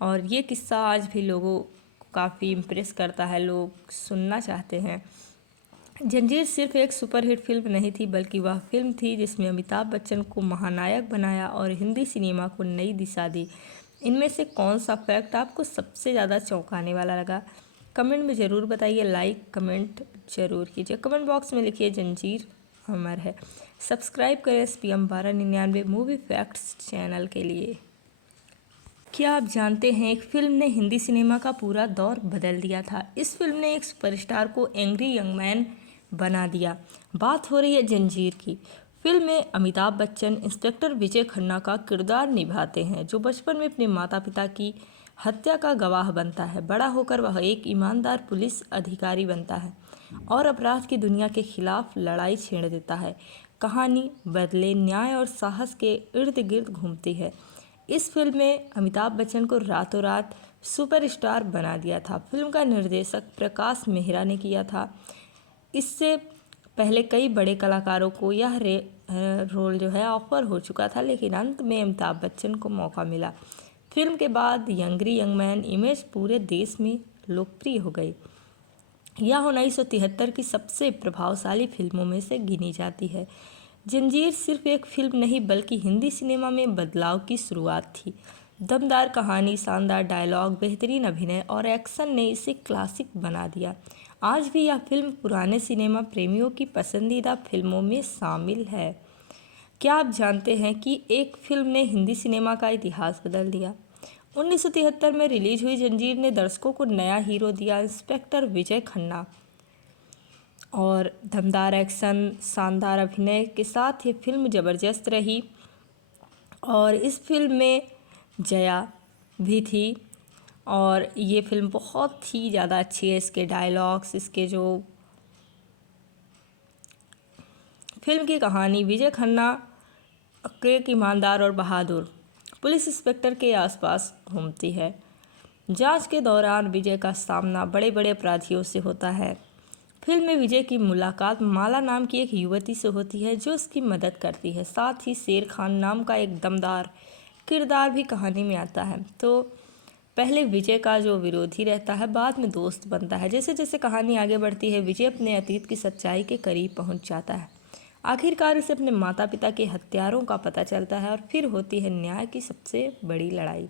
और ये किस्सा आज भी लोगों को काफ़ी इम्प्रेस करता है, लोग सुनना चाहते हैं। जंजीर सिर्फ एक सुपरहिट फिल्म नहीं थी, बल्कि वह फिल्म थी जिसमें अमिताभ बच्चन को महानायक बनाया और हिंदी सिनेमा को नई दिशा दी। इनमें से कौन सा फैक्ट आपको सबसे ज़्यादा चौंकाने वाला लगा? कमेंट में ज़रूर बताइए, लाइक कमेंट ज़रूर कीजिए। कमेंट बॉक्स में लिखिए जंजीर अमर है। सब्सक्राइब करें SPM 1299 मूवी फैक्ट्स चैनल के लिए। क्या आप जानते हैं, एक फिल्म ने हिंदी सिनेमा का पूरा दौर बदल दिया था। इस फिल्म ने एक सुपरस्टार को एंग्री यंग मैन बना दिया। बात हो रही है जंजीर की। फिल्म में अमिताभ बच्चन इंस्पेक्टर विजय खन्ना का किरदार निभाते हैं, जो बचपन में अपने माता पिता की हत्या का गवाह बनता है। बड़ा होकर वह एक ईमानदार पुलिस अधिकारी बनता है और अपराध की दुनिया के खिलाफ लड़ाई छेड़ देता है। कहानी बदले, न्याय और साहस के इर्द गिर्द घूमती है। इस फिल्म में अमिताभ बच्चन को रातों रात सुपरस्टार बना दिया था। फिल्म का निर्देशक प्रकाश मेहरा ने किया था। इससे पहले कई बड़े कलाकारों को यह रोल जो है ऑफर हो चुका था, लेकिन अंत में अमिताभ बच्चन को मौका मिला। फिल्म के बाद यंगरी यंग मैन इमेज पूरे देश में लोकप्रिय हो गई। यह 1973 की सबसे प्रभावशाली फिल्मों में से गिनी जाती है। जंजीर सिर्फ एक फिल्म नहीं, बल्कि हिंदी सिनेमा में बदलाव की शुरुआत थी। दमदार कहानी, शानदार डायलॉग, बेहतरीन अभिनय और एक्शन ने इसे क्लासिक बना दिया। आज भी यह फिल्म पुराने सिनेमा प्रेमियों की पसंदीदा फिल्मों में शामिल है। क्या आप जानते हैं कि एक फिल्म ने हिंदी सिनेमा का इतिहास बदल दिया? 1973 में रिलीज हुई जंजीर ने दर्शकों को नया हीरो दिया, इंस्पेक्टर विजय खन्ना। और दमदार एक्शन, शानदार अभिनय के साथ ये फिल्म ज़बरदस्त रही। और इस फिल्म में जया भी थी और ये फिल्म बहुत ही ज़्यादा अच्छी है। इसके डायलॉग्स, इसके जो फिल्म की कहानी, विजय खन्ना एक ईमानदार और बहादुर पुलिस इंस्पेक्टर के आसपास घूमती है। जांच के दौरान विजय का सामना बड़े बड़े अपराधियों से होता है। फिल्म में विजय की मुलाकात माला नाम की एक युवती से होती है, जो उसकी मदद करती है। साथ ही शेर खान नाम का एक दमदार किरदार भी कहानी में आता है। तो पहले विजय का जो विरोधी रहता है, बाद में दोस्त बनता है। जैसे जैसे कहानी आगे बढ़ती है, विजय अपने अतीत की सच्चाई के करीब पहुंच जाता है। आखिरकार उसे अपने माता पिता के हत्यारों का पता चलता है और फिर होती है न्याय की सबसे बड़ी लड़ाई।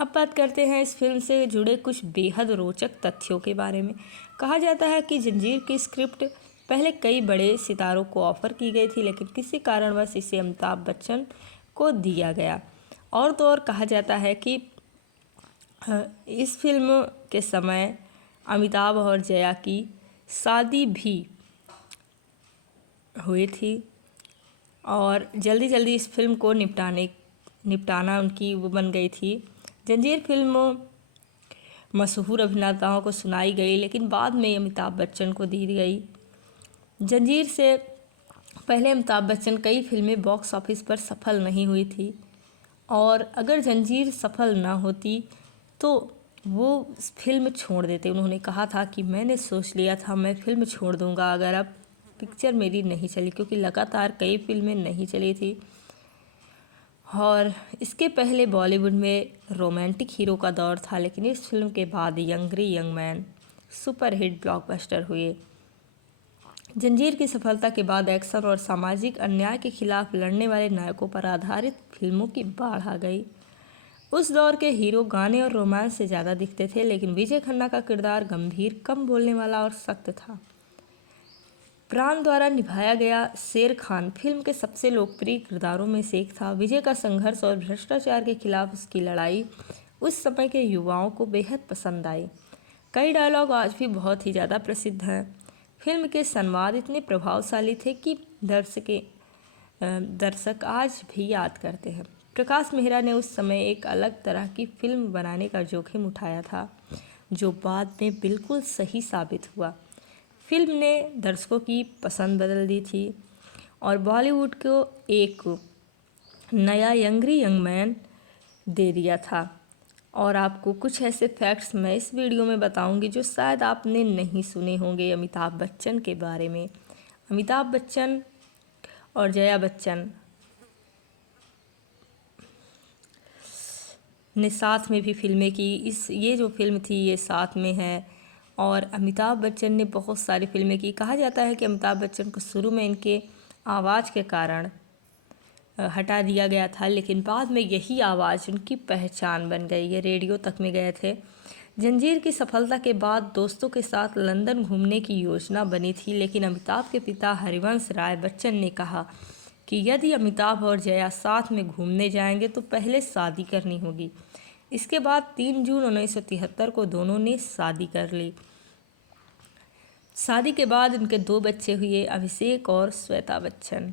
अब बात करते हैं इस फिल्म से जुड़े कुछ बेहद रोचक तथ्यों के बारे में। कहा जाता है कि जंजीर की स्क्रिप्ट पहले कई बड़े सितारों को ऑफर की गई थी, लेकिन किसी कारणवश इसे अमिताभ बच्चन को दिया गया। और तो और कहा जाता है कि इस फिल्म के समय अमिताभ और जया की शादी भी हुई थी और जल्दी जल्दी इस फिल्म को निपटाना उनकी वो बन गई थी। जंजीर फिल्म मशहूर अभिनेताओं को सुनाई गई, लेकिन बाद में अमिताभ बच्चन को दी गई। जंजीर से पहले अमिताभ बच्चन कई फिल्में बॉक्स ऑफिस पर सफल नहीं हुई थी और अगर जंजीर सफल ना होती तो वो फिल्म छोड़ देते। उन्होंने कहा था कि मैंने सोच लिया था मैं फिल्म छोड़ दूंगा अगर अब पिक्चर मेरी नहीं चली, क्योंकि लगातार कई फिल्में नहीं चली थी। और इसके पहले बॉलीवुड में रोमांटिक हीरो का दौर था, लेकिन इस फिल्म के बाद यंगरी यंग मैन सुपरहिट ब्लॉकबस्टर हुए। जंजीर की सफलता के बाद एक्शन और सामाजिक अन्याय के खिलाफ लड़ने वाले नायकों पर आधारित फिल्मों की बाढ़ आ गई। उस दौर के हीरो गाने और रोमांस से ज़्यादा दिखते थे, लेकिन विजय खन्ना का किरदार गंभीर, कम बोलने वाला और सख्त था। प्राण द्वारा निभाया गया शेर खान फिल्म के सबसे लोकप्रिय किरदारों में से एक था। विजय का संघर्ष और भ्रष्टाचार के खिलाफ उसकी लड़ाई उस समय के युवाओं को बेहद पसंद आई। कई डायलॉग आज भी बहुत ही ज़्यादा प्रसिद्ध हैं। फिल्म के संवाद इतने प्रभावशाली थे कि दर्शक आज भी याद करते हैं। प्रकाश मेहरा ने उस समय एक अलग तरह की फिल्म बनाने का जोखिम उठाया था, जो बाद में बिल्कुल सही साबित हुआ। फिल्म ने दर्शकों की पसंद बदल दी थी और बॉलीवुड को एक नया यंगरी यंग मैन दे दिया था। और आपको कुछ ऐसे फैक्ट्स मैं इस वीडियो में बताऊंगी जो शायद आपने नहीं सुने होंगे अमिताभ बच्चन के बारे में। अमिताभ बच्चन और जया बच्चन ने साथ में भी फिल्में की। ये जो फिल्म थी ये साथ में है। और अमिताभ बच्चन ने बहुत सारी फिल्में की। कहा जाता है कि अमिताभ बच्चन को शुरू में इनके आवाज़ के कारण हटा दिया गया था, लेकिन बाद में यही आवाज़ उनकी पहचान बन गई। ये रेडियो तक में गए थे। जंजीर की सफलता के बाद दोस्तों के साथ लंदन घूमने की योजना बनी थी, लेकिन अमिताभ के पिता हरिवंश राय बच्चन ने कहा कि यदि अमिताभ और जया साथ में घूमने जाएंगे तो पहले शादी करनी होगी। इसके बाद 3 जून 1973 को दोनों ने शादी कर ली। शादी के बाद उनके 2 बच्चे हुए, अभिषेक और श्वेता बच्चन।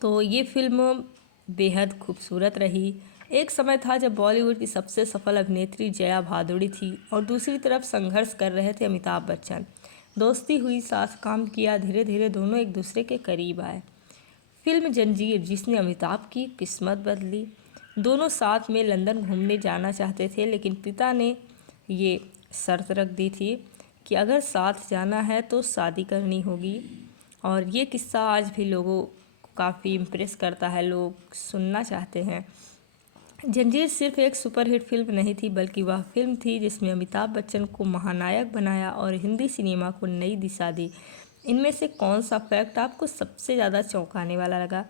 तो ये फिल्म बेहद खूबसूरत रही। एक समय था जब बॉलीवुड की सबसे सफल अभिनेत्री जया भादुड़ी थी और दूसरी तरफ संघर्ष कर रहे थे अमिताभ बच्चन। दोस्ती हुई, साथ काम किया, धीरे धीरे दोनों एक दूसरे के करीब आए। फिल्म जंजीर जिसने अमिताभ की किस्मत बदली। दोनों साथ में लंदन घूमने जाना चाहते थे, लेकिन पिता ने ये शर्त रख दी थी कि अगर साथ जाना है तो शादी करनी होगी। और ये किस्सा आज भी लोगों को काफ़ी इम्प्रेस करता है, लोग सुनना चाहते हैं। जंजीर सिर्फ एक सुपरहिट फिल्म नहीं थी, बल्कि वह फिल्म थी जिसमें अमिताभ बच्चन को महानायक बनाया और हिंदी सिनेमा को नई दिशा दी। इनमें से कौन सा फैक्ट आपको सबसे ज़्यादा चौंकाने वाला लगा?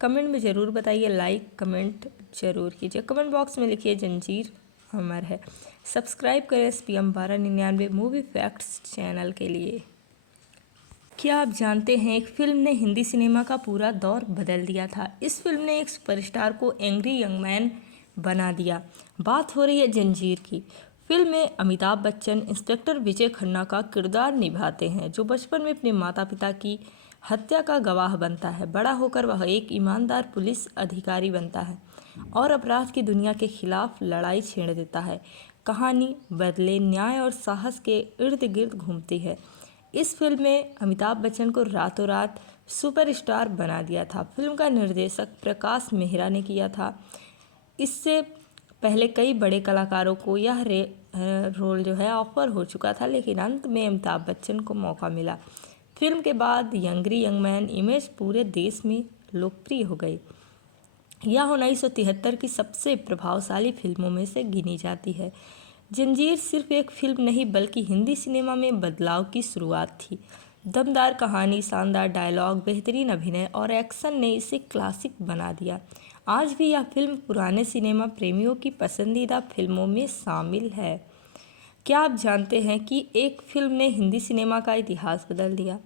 कमेंट में ज़रूर बताइए। लाइक कमेंट ज़रूर कीजिए। कमेंट बॉक्स में लिखिए जंजीर अमर है। सब्सक्राइब करें SPM 1299 मूवी फैक्ट्स चैनल के लिए। क्या आप जानते हैं एक फिल्म ने हिंदी सिनेमा का पूरा दौर बदल दिया था। इस फिल्म ने एक सुपरस्टार को एंग्री यंग मैन बना दिया। बात हो रही है जंजीर की। फिल्म में अमिताभ बच्चन इंस्पेक्टर विजय खन्ना का किरदार निभाते हैं, जो बचपन में अपने माता पिता की हत्या का गवाह बनता है। बड़ा होकर वह एक ईमानदार पुलिस अधिकारी बनता है और अपराध की दुनिया के खिलाफ लड़ाई छेड़ देता है। कहानी बदले, न्याय और साहस के इर्द गिर्द घूमती है। इस फिल्म में अमिताभ बच्चन को रातों रात सुपरस्टार बना दिया था। फिल्म का निर्देशक प्रकाश मेहरा ने किया था। इससे पहले कई बड़े कलाकारों को यह रोल जो है ऑफर हो चुका था, लेकिन अंत में अमिताभ बच्चन को मौका मिला। फिल्म के बाद यंगरी यंग मैन इमेज पूरे देश में लोकप्रिय हो गई। यह 1973 की सबसे प्रभावशाली फिल्मों में से गिनी जाती है। जंजीर सिर्फ एक फिल्म नहीं बल्कि हिंदी सिनेमा में बदलाव की शुरुआत थी। दमदार कहानी, शानदार डायलॉग, बेहतरीन अभिनय और एक्शन ने इसे क्लासिक बना दिया। आज भी यह फिल्म पुराने सिनेमा प्रेमियों की पसंदीदा फिल्मों में शामिल है। क्या आप जानते हैं कि एक फिल्म ने हिंदी सिनेमा का इतिहास बदल दिया?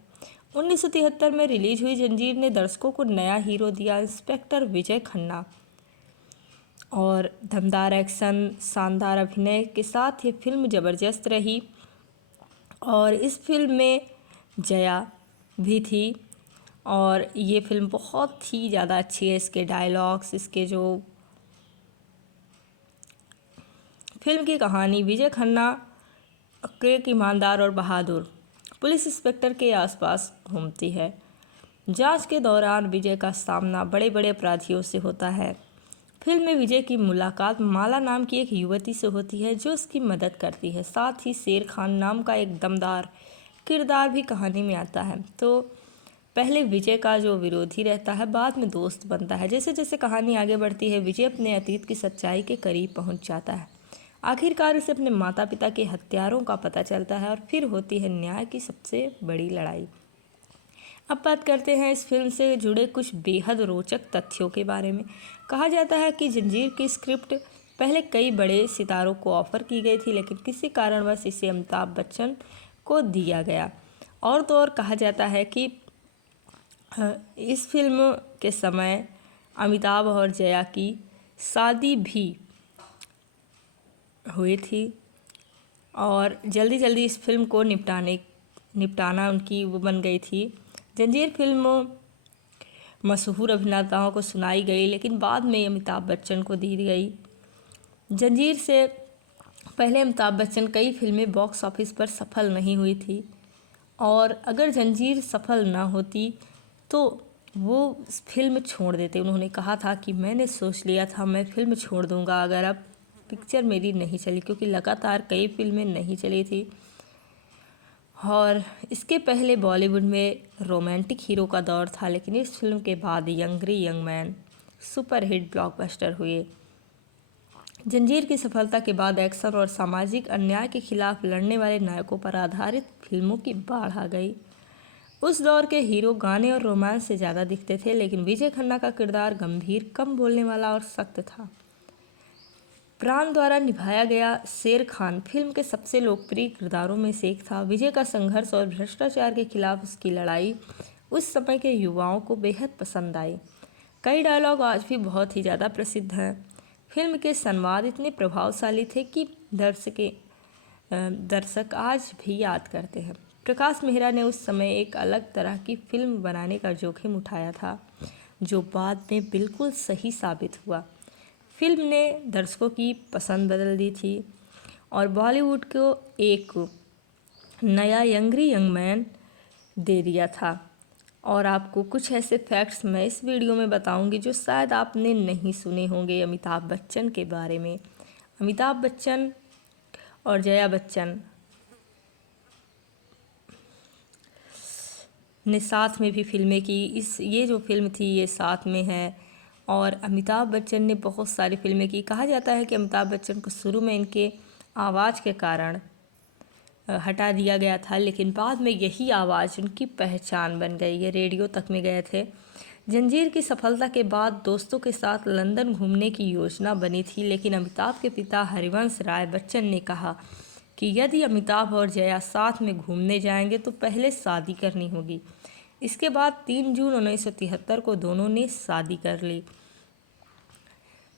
1973 में रिलीज हुई जंजीर ने दर्शकों को नया हीरो दिया, इंस्पेक्टर विजय खन्ना। और दमदार एक्शन, शानदार अभिनय के साथ ये फिल्म ज़बरदस्त रही। और इस फिल्म में जया भी थी और ये फिल्म बहुत ही ज़्यादा अच्छी है। इसके डायलॉग्स, इसके जो फिल्म की कहानी, विजय खन्ना एक ईमानदार और बहादुर पुलिस इंस्पेक्टर के आसपास घूमती है। जांच के दौरान विजय का सामना बड़े बड़े अपराधियों से होता है। फिल्म में विजय की मुलाकात माला नाम की एक युवती से होती है जो उसकी मदद करती है। साथ ही शेर खान नाम का एक दमदार किरदार भी कहानी में आता है। तो पहले विजय का जो विरोधी रहता है, बाद में दोस्त बनता है। जैसे जैसे कहानी आगे बढ़ती है, विजय अपने अतीत की सच्चाई के करीब पहुंच जाता है। आखिरकार उसे अपने माता पिता के हत्यारों का पता चलता है और फिर होती है न्याय की सबसे बड़ी लड़ाई। अब बात करते हैं इस फिल्म से जुड़े कुछ बेहद रोचक तथ्यों के बारे में। कहा जाता है कि जंजीर की स्क्रिप्ट पहले कई बड़े सितारों को ऑफर की गई थी, लेकिन किसी कारणवश इसे अमिताभ बच्चन को दिया गया। और तो और कहा जाता है कि इस फिल्म के समय अमिताभ और जया की शादी भी हुई थी और जल्दी जल्दी इस फिल्म को निपटाना उनकी वो बन गई थी। जंजीर फिल्म मशहूर अभिनेताओं को सुनाई गई, लेकिन बाद में अमिताभ बच्चन को दी गई। जंजीर से पहले अमिताभ बच्चन कई फिल्में बॉक्स ऑफिस पर सफल नहीं हुई थी और अगर जंजीर सफल ना होती तो वो फिल्म छोड़ देते। उन्होंने कहा था कि मैंने सोच लिया था मैं फिल्म छोड़ दूंगा अगर अब पिक्चर मेरी नहीं चली, क्योंकि लगातार कई फिल्में नहीं चली थी। और इसके पहले बॉलीवुड में रोमांटिक हीरो का दौर था, लेकिन इस फिल्म के बाद यंगरी यंग मैन सुपरहिट ब्लॉकबस्टर हुए। जंजीर की सफलता के बाद एक्शन और सामाजिक अन्याय के खिलाफ लड़ने वाले नायकों पर आधारित फिल्मों की बाढ़ आ गई। उस दौर के हीरो गाने और रोमांस से ज़्यादा दिखते थे, लेकिन विजय खन्ना का किरदार गंभीर, कम बोलने वाला और सख्त था। प्राण द्वारा निभाया गया शेर खान फिल्म के सबसे लोकप्रिय किरदारों में से एक था। विजय का संघर्ष और भ्रष्टाचार के खिलाफ उसकी लड़ाई उस समय के युवाओं को बेहद पसंद आई। कई डायलॉग आज भी बहुत ही ज़्यादा प्रसिद्ध हैं। फिल्म के संवाद इतने प्रभावशाली थे कि दर्शक आज भी याद करते हैं। प्रकाश मेहरा ने उस समय एक अलग तरह की फिल्म बनाने का जोखिम उठाया था, जो बाद में बिल्कुल सही साबित हुआ। फिल्म ने दर्शकों की पसंद बदल दी थी और बॉलीवुड को एक नया यंगरी यंग मैन दे दिया था। और आपको कुछ ऐसे फैक्ट्स मैं इस वीडियो में बताऊंगी जो शायद आपने नहीं सुने होंगे अमिताभ बच्चन के बारे में। अमिताभ बच्चन और जया बच्चन ने साथ में भी फिल्में की। ये जो फिल्म थी ये साथ में है। और अमिताभ बच्चन ने बहुत सारी फिल्में की। कहा जाता है कि अमिताभ बच्चन को शुरू में इनके आवाज़ के कारण हटा दिया गया था, लेकिन बाद में यही आवाज़ उनकी पहचान बन गई। ये रेडियो तक में गए थे। जंजीर की सफलता के बाद दोस्तों के साथ लंदन घूमने की योजना बनी थी, लेकिन अमिताभ के पिता हरिवंश राय बच्चन ने कहा कि यदि अमिताभ और जया साथ में घूमने जाएंगे तो पहले शादी करनी होगी। इसके बाद 3 जून 1973 को दोनों ने शादी कर ली।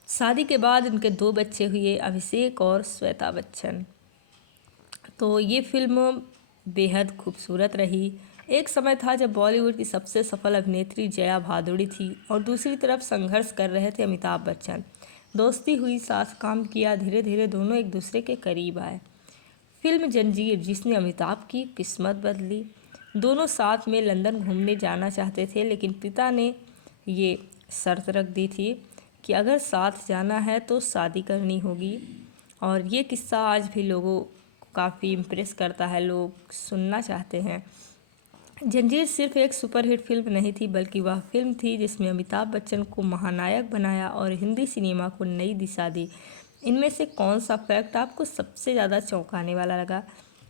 शादी के बाद उनके 2 बच्चे हुए, अभिषेक और श्वेता बच्चन। तो ये फिल्म बेहद खूबसूरत रही। एक समय था जब बॉलीवुड की सबसे सफल अभिनेत्री जया भादुड़ी थी और दूसरी तरफ संघर्ष कर रहे थे अमिताभ बच्चन। दोस्ती हुई, साथ काम किया, धीरे धीरे दोनों एक दूसरे के करीब आए। फिल्म जंजीर जिसने अमिताभ की किस्मत बदली। दोनों साथ में लंदन घूमने जाना चाहते थे, लेकिन पिता ने ये शर्त रख दी थी कि अगर साथ जाना है तो शादी करनी होगी। और ये किस्सा आज भी लोगों को काफ़ी इम्प्रेस करता है, लोग सुनना चाहते हैं। जंजीर सिर्फ एक सुपरहिट फिल्म नहीं थी, बल्कि वह फिल्म थी जिसमें अमिताभ बच्चन को महानायक बनाया और हिंदी सिनेमा को नई दिशा दी। इनमें से कौन सा फैक्ट आपको सबसे ज़्यादा चौंकाने वाला लगा?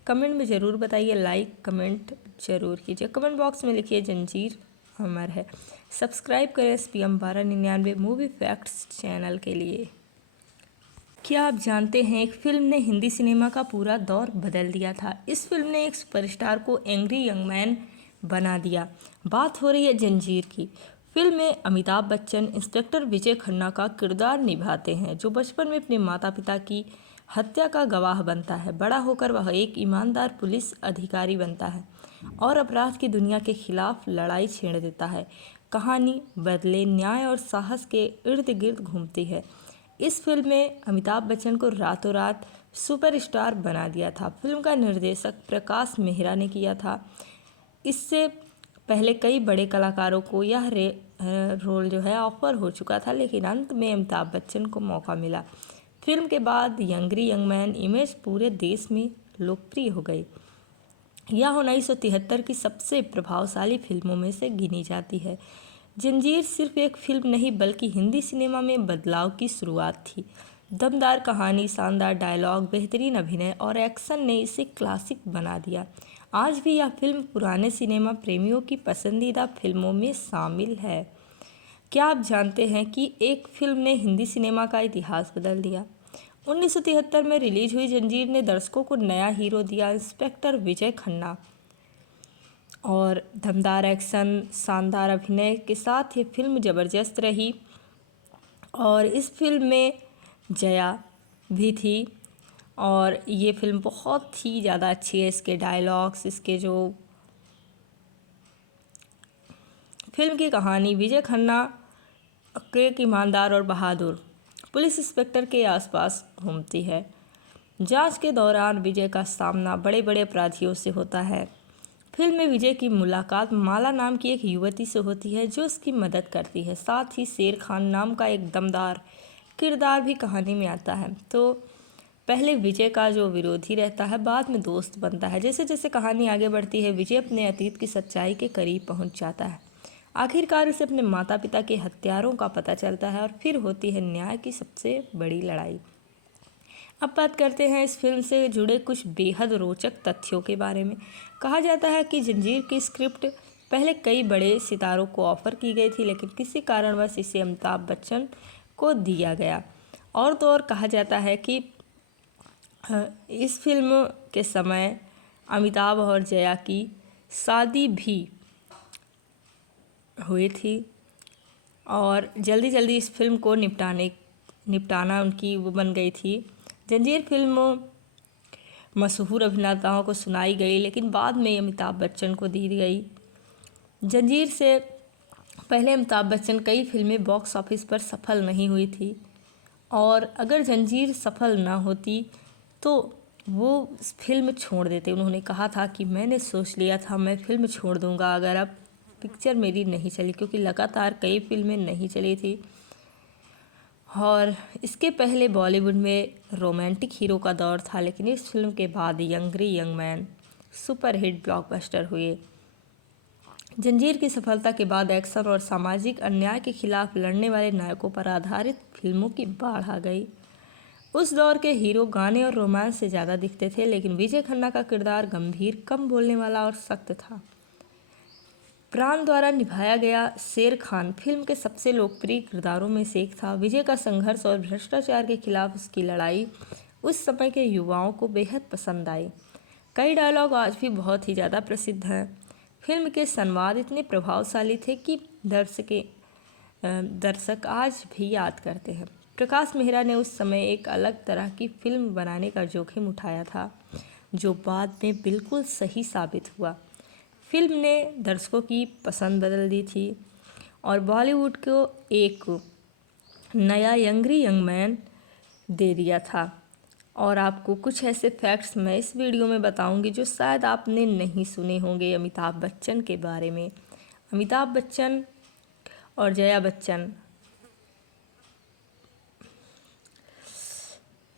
कमेंट में ज़रूर बताइए। लाइक कमेंट ज़रूर कीजिए। कमेंट बॉक्स में लिखिए जंजीर अमर है। सब्सक्राइब करें SPM 1299 मूवी फैक्ट्स चैनल के लिए। क्या आप जानते हैं एक फिल्म ने हिंदी सिनेमा का पूरा दौर बदल दिया था। इस फिल्म ने एक सुपरस्टार को एंग्री यंग मैन बना दिया। बात हो रही है जंजीर की। फिल्म में अमिताभ बच्चन इंस्पेक्टर विजय खन्ना का किरदार निभाते हैं, जो बचपन में अपने माता पिता की हत्या का गवाह बनता है। बड़ा होकर वह एक ईमानदार पुलिस अधिकारी बनता है और अपराध की दुनिया के खिलाफ लड़ाई छेड़ देता है। कहानी बदले, न्याय और साहस के इर्द गिर्द घूमती है। इस फिल्म में अमिताभ बच्चन को रातों रात सुपरस्टार बना दिया था। फिल्म का निर्देशक प्रकाश मेहरा ने किया था। इससे पहले कई बड़े कलाकारों को यह रोल जो है ऑफर हो चुका था, लेकिन अंत में अमिताभ बच्चन को मौका मिला। फिल्म के बाद यंगरी यंग मैन इमेज पूरे देश में लोकप्रिय हो गई। यह 1973 की सबसे प्रभावशाली फिल्मों में से गिनी जाती है। जंजीर सिर्फ एक फिल्म नहीं बल्कि हिंदी सिनेमा में बदलाव की शुरुआत थी। दमदार कहानी, शानदार डायलॉग, बेहतरीन अभिनय और एक्शन ने इसे क्लासिक बना दिया। आज भी यह फिल्म पुराने सिनेमा प्रेमियों की पसंदीदा फिल्मों में शामिल है। क्या आप जानते हैं कि एक फिल्म ने हिंदी सिनेमा का इतिहास बदल दिया? 1973 में रिलीज हुई जंजीर ने दर्शकों को नया हीरो दिया, इंस्पेक्टर विजय खन्ना। और दमदार एक्शन, शानदार अभिनय के साथ ये फिल्म ज़बरदस्त रही। और इस फिल्म में जया भी थी और ये फिल्म बहुत ही ज़्यादा अच्छी है। इसके डायलॉग्स, इसके जो फिल्म की कहानी, विजय खन्ना एक ईमानदार और बहादुर पुलिस इंस्पेक्टर के आसपास घूमती है। जांच के दौरान विजय का सामना बड़े बड़े अपराधियों से होता है। फिल्म में विजय की मुलाकात माला नाम की एक युवती से होती है जो उसकी मदद करती है। साथ ही शेर खान नाम का एक दमदार किरदार भी कहानी में आता है। तो पहले विजय का जो विरोधी रहता है बाद में दोस्त बनता है। जैसे जैसे कहानी आगे बढ़ती है विजय अपने अतीत की सच्चाई के करीब पहुंच जाता है। आखिरकार उसे अपने माता पिता के हत्यारों का पता चलता है और फिर होती है न्याय की सबसे बड़ी लड़ाई। अब बात करते हैं इस फिल्म से जुड़े कुछ बेहद रोचक तथ्यों के बारे में। कहा जाता है कि जंजीर की स्क्रिप्ट पहले कई बड़े सितारों को ऑफर की गई थी, लेकिन किसी कारणवश इसे अमिताभ बच्चन को दिया गया। और तो और कहा जाता है कि इस फिल्म के समय अमिताभ और जया की शादी भी हुई थी और जल्दी जल्दी इस फिल्म को निपटाना उनकी वो बन गई थी। जंजीर फिल्म मशहूर अभिनेताओं को सुनाई गई, लेकिन बाद में अमिताभ बच्चन को दी गई। जंजीर से पहले अमिताभ बच्चन कई फिल्में बॉक्स ऑफिस पर सफल नहीं हुई थी और अगर जंजीर सफल ना होती तो वो फिल्म छोड़ देते। उन्होंने कहा था कि मैंने सोच लिया था मैं फिल्म छोड़ दूंगा अगर अब पिक्चर मेरी नहीं चली, क्योंकि लगातार कई फिल्में नहीं चली थी। और इसके पहले बॉलीवुड में रोमांटिक हीरो का दौर था, लेकिन इस फिल्म के बाद यंगरी यंग मैन सुपरहिट ब्लॉकबस्टर हुए। जंजीर की सफलता के बाद एक्शन और सामाजिक अन्याय के खिलाफ लड़ने वाले नायकों पर आधारित फिल्मों की बाढ़ आ गई। उस दौर के हीरो गाने और रोमांस से ज़्यादा दिखते थे, लेकिन विजय खन्ना का किरदार गंभीर, कम बोलने वाला और सख्त था। प्राण द्वारा निभाया गया शेर खान फिल्म के सबसे लोकप्रिय किरदारों में से एक था। विजय का संघर्ष और भ्रष्टाचार के खिलाफ उसकी लड़ाई उस समय के युवाओं को बेहद पसंद आई। कई डायलॉग आज भी बहुत ही ज़्यादा प्रसिद्ध हैं। फिल्म के संवाद इतने प्रभावशाली थे कि दर्शक आज भी याद करते हैं। प्रकाश मेहरा ने उस समय एक अलग तरह की फिल्म बनाने का जोखिम उठाया था, जो बाद में बिल्कुल सही साबित हुआ। फिल्म ने दर्शकों की पसंद बदल दी थी और बॉलीवुड को एक नया यंगरी यंग मैन दे दिया था। और आपको कुछ ऐसे फैक्ट्स मैं इस वीडियो में बताऊंगी जो शायद आपने नहीं सुने होंगे अमिताभ बच्चन के बारे में। अमिताभ बच्चन और जया बच्चन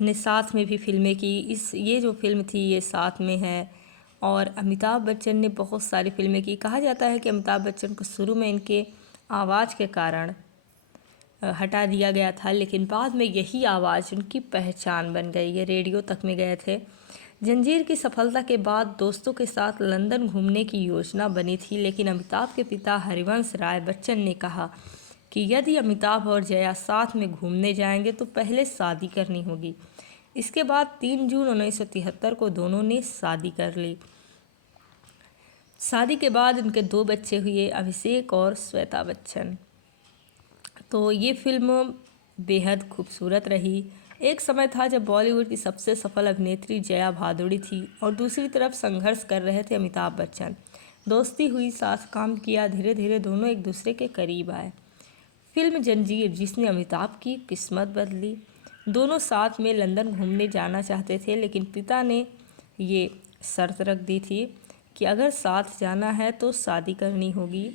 ने साथ में भी फिल्में की। ये जो फिल्म थी ये साथ में है और अमिताभ बच्चन ने बहुत सारी फिल्में की। कहा जाता है कि अमिताभ बच्चन को शुरू में इनके आवाज़ के कारण हटा दिया गया था, लेकिन बाद में यही आवाज़ उनकी पहचान बन गई। ये रेडियो तक में गए थे। जंजीर की सफलता के बाद दोस्तों के साथ लंदन घूमने की योजना बनी थी, लेकिन अमिताभ के पिता हरिवंश राय बच्चन ने कहा कि यदि अमिताभ और जया साथ में घूमने जाएंगे तो पहले शादी करनी होगी। इसके बाद 3 जून 1973 को दोनों ने शादी कर ली। शादी के बाद उनके 2 बच्चे हुए, अभिषेक और श्वेता बच्चन। तो ये फिल्म बेहद खूबसूरत रही। एक समय था जब बॉलीवुड की सबसे सफल अभिनेत्री जया भादुड़ी थी और दूसरी तरफ संघर्ष कर रहे थे अमिताभ बच्चन। दोस्ती हुई, साथ काम किया, धीरे धीरे दोनों एक दूसरे के करीब आए। फिल्म जंजीर जिसने अमिताभ की किस्मत बदली। दोनों साथ में लंदन घूमने जाना चाहते थे, लेकिन पिता ने ये शर्त रख दी थी कि अगर साथ जाना है तो शादी करनी होगी।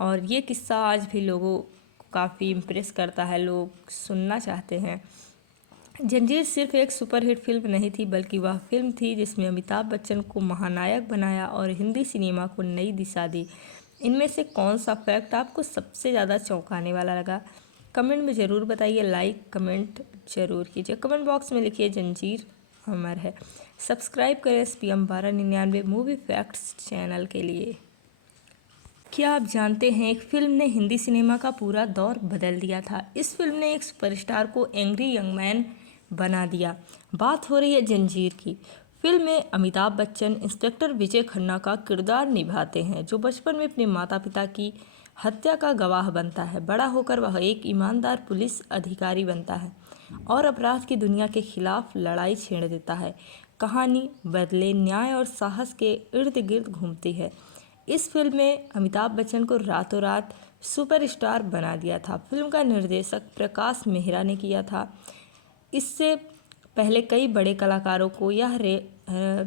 और ये किस्सा आज भी लोगों को काफ़ी इम्प्रेस करता है, लोग सुनना चाहते हैं। जंजीर सिर्फ एक सुपरहिट फिल्म नहीं थी, बल्कि वह फिल्म थी जिसमें अमिताभ बच्चन को महानायक बनाया और हिंदी सिनेमा को नई दिशा दी। इनमें से कौन सा फैक्ट आपको सबसे ज़्यादा चौंकाने वाला लगा? कमेंट में ज़रूर बताइए। लाइक कमेंट ज़रूर कीजिए। कमेंट बॉक्स में लिखिए जंजीर अमर है। सब्सक्राइब करें SPM 1299 मूवी फैक्ट्स चैनल के लिए। क्या आप जानते हैं एक फिल्म ने हिंदी सिनेमा का पूरा दौर बदल दिया था। इस फिल्म ने एक सुपरस्टार को एंग्री यंग मैन बना दिया। बात हो रही है जंजीर की। फिल्म में अमिताभ बच्चन इंस्पेक्टर विजय खन्ना का किरदार निभाते हैं, जो बचपन में अपने माता पिता की हत्या का गवाह बनता है। बड़ा होकर वह एक ईमानदार पुलिस अधिकारी बनता है और अपराध की दुनिया के खिलाफ लड़ाई छेड़ देता है। कहानी बदले, न्याय और साहस के इर्द गिर्द घूमती है। इस फिल्म में अमिताभ बच्चन को रातों रात सुपरस्टार बना दिया था। फिल्म का निर्देशक प्रकाश मेहरा ने किया था। इससे पहले कई बड़े कलाकारों को यह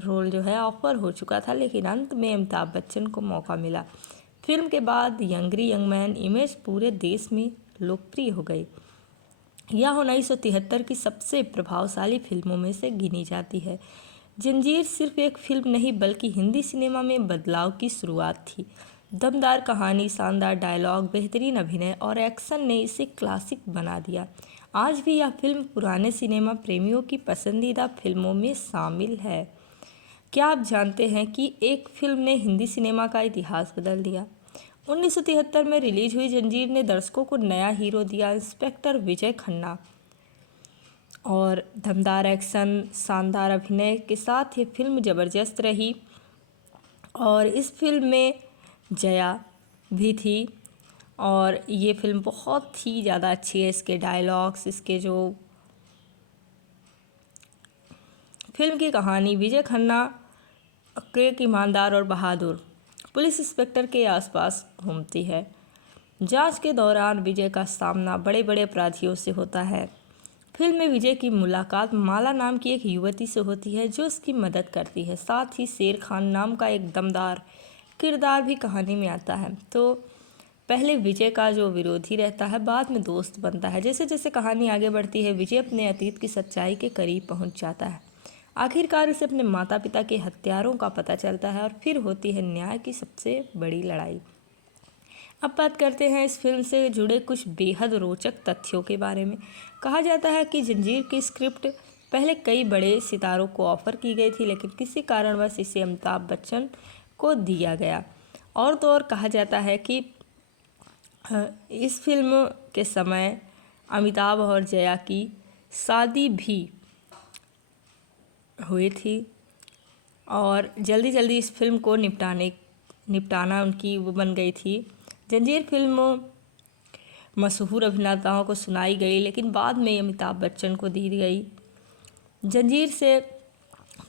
रोल जो है ऑफर हो चुका था, लेकिन अंत में अमिताभ बच्चन को मौका मिला। फिल्म के बाद यंगरी यंग मैन इमेज पूरे देश में लोकप्रिय हो गई। यह 1973 की सबसे प्रभावशाली फिल्मों में से गिनी जाती है। जंजीर सिर्फ एक फिल्म नहीं बल्कि हिंदी सिनेमा में बदलाव की शुरुआत थी। दमदार कहानी, शानदार डायलॉग, बेहतरीन अभिनय और एक्शन ने इसे क्लासिक बना दिया। आज भी यह फिल्म पुराने सिनेमा प्रेमियों की पसंदीदा फिल्मों में शामिल है। क्या आप जानते हैं कि एक फिल्म ने हिंदी सिनेमा का इतिहास बदल दिया? 1973 में रिलीज हुई जंजीर ने दर्शकों को नया हीरो दिया, इंस्पेक्टर विजय खन्ना। और दमदार एक्शन, शानदार अभिनय के साथ ये फिल्म ज़बरदस्त रही। और इस फिल्म में जया भी थी और ये फिल्म बहुत ही ज़्यादा अच्छी है। इसके डायलॉग्स, इसके जो फिल्म की कहानी, विजय खन्ना एक ईमानदार और बहादुर पुलिस इंस्पेक्टर के आसपास घूमती है। जांच के दौरान विजय का सामना बड़े बड़े अपराधियों से होता है। फिल्म में विजय की मुलाकात माला नाम की एक युवती से होती है जो उसकी मदद करती है। साथ ही शेर खान नाम का एक दमदार किरदार भी कहानी में आता है। तो पहले विजय का जो विरोधी रहता है, बाद में दोस्त बनता है। जैसे जैसे कहानी आगे बढ़ती है, विजय अपने अतीत की सच्चाई के करीब पहुंच जाता है। आखिरकार उसे अपने माता पिता के हत्यारों का पता चलता है और फिर होती है न्याय की सबसे बड़ी लड़ाई। अब बात करते हैं इस फिल्म से जुड़े कुछ बेहद रोचक तथ्यों के बारे में। कहा जाता है कि जंजीर की स्क्रिप्ट पहले कई बड़े सितारों को ऑफर की गई थी, लेकिन किसी कारणवश इसे अमिताभ बच्चन को दिया गया। और तो और कहा जाता है कि इस फिल्म के समय अमिताभ और जया की शादी भी हुई थी और जल्दी जल्दी इस फिल्म को निपटाना उनकी वो बन गई थी। जंजीर फिल्म मशहूर अभिनेताओं को सुनाई गई, लेकिन बाद में अमिताभ बच्चन को दी गई। जंजीर से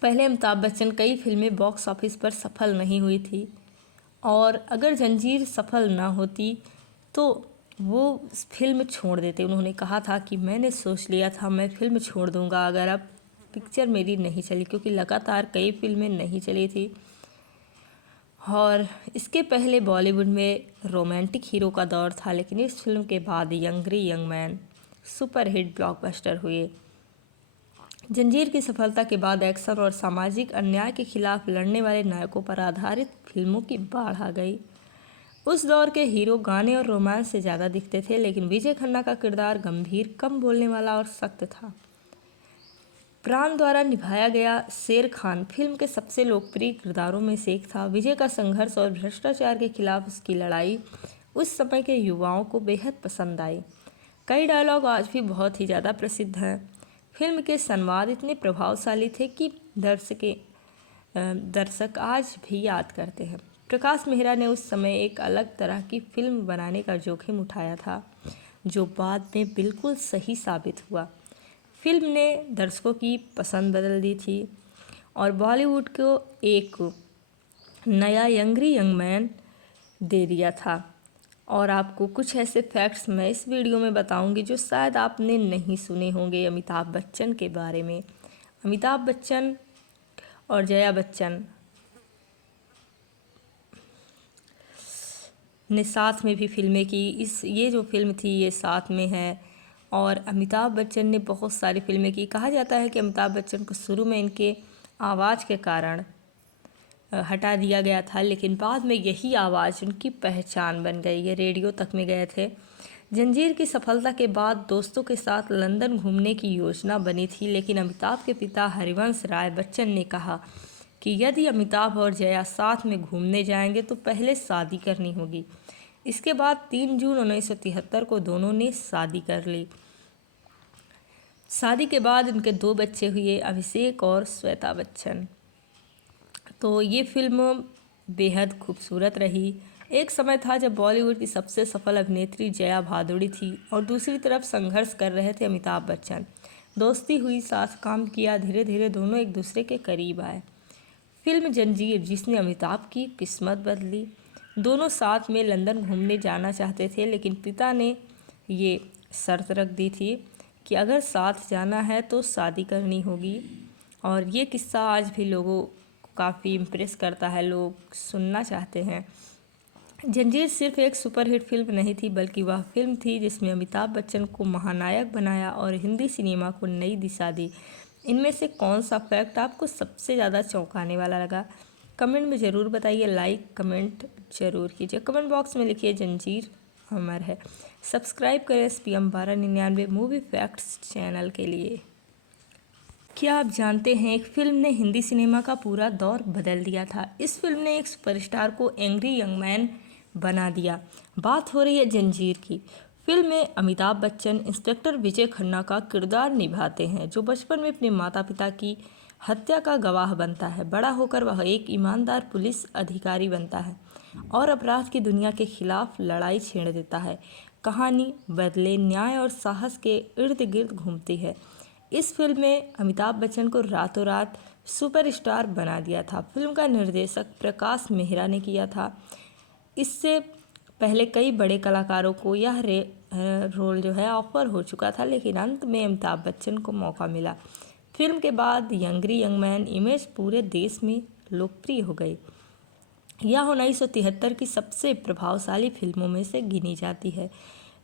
पहले अमिताभ बच्चन कई फिल्में बॉक्स ऑफिस पर सफल नहीं हुई थी और अगर जंजीर सफल ना होती तो वो फिल्म छोड़ देते। उन्होंने कहा था कि मैंने सोच लिया था मैं फिल्म छोड़ दूंगा अगर अब पिक्चर मेरी नहीं चली, क्योंकि लगातार कई फिल्में नहीं चली थी। और इसके पहले बॉलीवुड में रोमांटिक हीरो का दौर था, लेकिन इस फिल्म के बाद यंगरी यंग मैन सुपरहिट ब्लॉकबस्टर हुए। जंजीर की सफलता के बाद एक्शन और सामाजिक अन्याय के खिलाफ लड़ने वाले नायकों पर आधारित फिल्मों की बाढ़ आ गई। उस दौर के हीरो गाने और रोमांस से ज़्यादा दिखते थे, लेकिन विजय खन्ना का किरदार गंभीर, कम बोलने वाला और सख्त था। प्राण द्वारा निभाया गया शेर खान फिल्म के सबसे लोकप्रिय किरदारों में से एक था। विजय का संघर्ष और भ्रष्टाचार के खिलाफ उसकी लड़ाई उस समय के युवाओं को बेहद पसंद आई। कई डायलॉग आज भी बहुत ही ज़्यादा प्रसिद्ध हैं। फिल्म के संवाद इतने प्रभावशाली थे कि दर्शक आज भी याद करते हैं। प्रकाश मेहरा ने उस समय एक अलग तरह की फिल्म बनाने का जोखिम उठाया था, जो बाद में बिल्कुल सही साबित हुआ। फिल्म ने दर्शकों की पसंद बदल दी थी और बॉलीवुड को एक नया यंगरी यंग मैन दे दिया था। और आपको कुछ ऐसे फैक्ट्स मैं इस वीडियो में बताऊंगी जो शायद आपने नहीं सुने होंगे अमिताभ बच्चन के बारे में। अमिताभ बच्चन और जया बच्चन ने साथ में भी फिल्में की। ये जो फिल्म थी ये साथ में है। और अमिताभ बच्चन ने बहुत सारी फिल्में की। कहा जाता है कि अमिताभ बच्चन को शुरू में इनके आवाज़ के कारण हटा दिया गया था, लेकिन बाद में यही आवाज़ उनकी पहचान बन गई। ये रेडियो तक में गए थे। जंजीर की सफलता के बाद दोस्तों के साथ लंदन घूमने की योजना बनी थी, लेकिन अमिताभ के पिता हरिवंश राय बच्चन ने कहा कि यदि अमिताभ और जया साथ में घूमने जाएंगे तो पहले शादी करनी होगी। इसके बाद 3 जून 1973 को दोनों ने शादी कर ली। शादी के बाद उनके 2 बच्चे हुए, अभिषेक और श्वेता बच्चन। तो ये फिल्म बेहद खूबसूरत रही। एक समय था जब बॉलीवुड की सबसे सफल अभिनेत्री जया भादुड़ी थी और दूसरी तरफ संघर्ष कर रहे थे अमिताभ बच्चन। दोस्ती हुई, साथ काम किया, धीरे धीरे दोनों एक दूसरे के करीब आए। फिल्म जंजीर जिसने अमिताभ की किस्मत बदली। दोनों साथ में लंदन घूमने जाना चाहते थे, लेकिन पिता ने ये शर्त रख दी थी कि अगर साथ जाना है तो शादी करनी होगी। और ये किस्सा आज भी लोगों को काफ़ी इम्प्रेस करता है, लोग सुनना चाहते हैं। जंजीर सिर्फ एक सुपरहिट फिल्म नहीं थी, बल्कि वह फिल्म थी जिसमें अमिताभ बच्चन को महानायक बनाया और हिंदी सिनेमा को नई दिशा दी। इनमें से कौन सा फैक्ट आपको सबसे ज़्यादा चौंकाने वाला लगा? कमेंट में ज़रूर बताइए, लाइक कमेंट ज़रूर कीजिए। कमेंट बॉक्स में लिखिए जंजीर अमर है। सब्सक्राइब करें SPM 1299 मूवी फैक्ट्स चैनल के लिए। क्या आप जानते हैं, एक फिल्म ने हिंदी सिनेमा का पूरा दौर बदल दिया था। इस फिल्म ने एक सुपरस्टार को एंग्री यंग मैन बना दिया। बात हो रही है जंजीर की। फिल्म में अमिताभ बच्चन इंस्पेक्टर विजय खन्ना का किरदार निभाते हैं, जो बचपन में अपने माता पिता की हत्या का गवाह बनता है। बड़ा होकर वह एक ईमानदार पुलिस अधिकारी बनता है और अपराध की दुनिया के खिलाफ लड़ाई छेड़ देता है। कहानी बदले, न्याय और साहस के इर्द गिर्द घूमती है। इस फिल्म में अमिताभ बच्चन को रातों रात सुपरस्टार बना दिया था। फिल्म का निर्देशक प्रकाश मेहरा ने किया था। इससे पहले कई बड़े कलाकारों को यह रोल जो है ऑफर हो चुका था, लेकिन अंत में अमिताभ बच्चन को मौका मिला। फिल्म के बाद यंगरी यंग मैन इमेज पूरे देश में लोकप्रिय हो गई। यह 1973 की सबसे प्रभावशाली फिल्मों में से गिनी जाती है।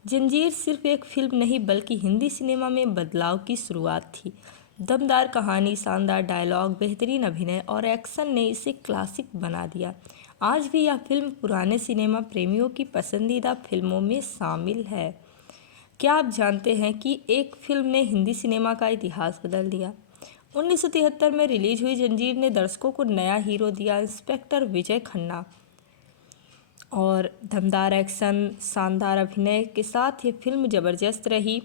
जंजीर सिर्फ एक फिल्म नहीं, बल्कि हिंदी सिनेमा में बदलाव की शुरुआत थी। दमदार कहानी, शानदार डायलॉग, बेहतरीन अभिनय और एक्शन ने इसे क्लासिक बना दिया। आज भी यह फिल्म पुराने सिनेमा प्रेमियों की पसंदीदा फिल्मों में शामिल है। क्या आप जानते हैं कि एक फिल्म ने हिंदी सिनेमा का इतिहास बदल दिया? 1973 में रिलीज हुई जंजीर ने दर्शकों को नया हीरो दिया, इंस्पेक्टर विजय खन्ना। और दमदार एक्शन, शानदार अभिनय के साथ ये फिल्म ज़बरदस्त रही।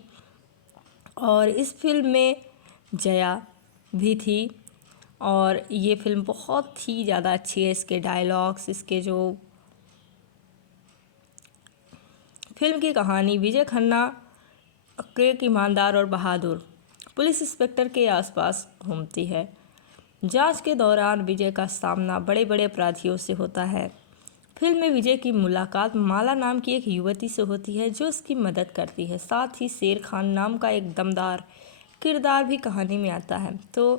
और इस फिल्म में जया भी थी और ये फिल्म बहुत ही ज़्यादा अच्छी है। इसके डायलॉग्स, इसके जो फिल्म की कहानी, विजय खन्ना एक ईमानदार और बहादुर पुलिस इंस्पेक्टर के आसपास घूमती है। जांच के दौरान विजय का सामना बड़े बड़े अपराधियों से होता है। फिल्म में विजय की मुलाकात माला नाम की एक युवती से होती है, जो उसकी मदद करती है। साथ ही शेर खान नाम का एक दमदार किरदार भी कहानी में आता है। तो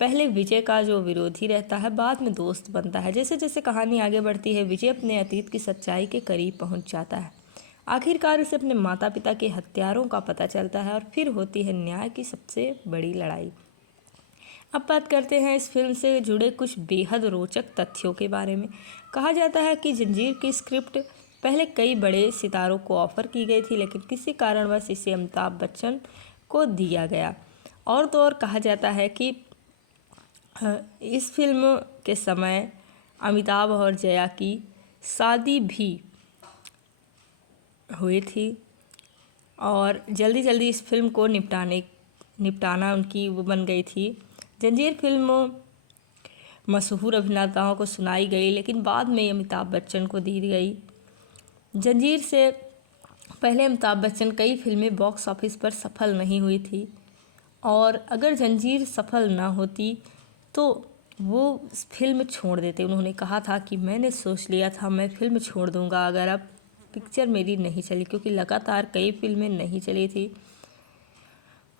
पहले विजय का जो विरोधी रहता है, बाद में दोस्त बनता है। जैसे जैसे कहानी आगे बढ़ती है, विजय अपने अतीत की सच्चाई के करीब पहुंच जाता है। आखिरकार उसे अपने माता पिता के हत्यारों का पता चलता है और फिर होती है न्याय की सबसे बड़ी लड़ाई। अब बात करते हैं इस फिल्म से जुड़े कुछ बेहद रोचक तथ्यों के बारे में। कहा जाता है कि जंजीर की स्क्रिप्ट पहले कई बड़े सितारों को ऑफर की गई थी, लेकिन किसी कारणवश इसे अमिताभ बच्चन को दिया गया। और तो और कहा जाता है कि इस फिल्म के समय अमिताभ और जया की शादी भी हुई थी और जल्दी जल्दी इस फिल्म को निपटाना उनकी वो बन गई थी। जंजीर फिल्म मशहूर अभिनेताओं को सुनाई गई, लेकिन बाद में अमिताभ बच्चन को दी गई। जंजीर से पहले अमिताभ बच्चन कई फिल्में बॉक्स ऑफिस पर सफल नहीं हुई थी और अगर जंजीर सफल ना होती तो वो फिल्म छोड़ देते। उन्होंने कहा था कि मैंने सोच लिया था मैं फिल्म छोड़ दूंगा अगर अब पिक्चर मेरी नहीं चली, क्योंकि लगातार कई फिल्में नहीं चली थी।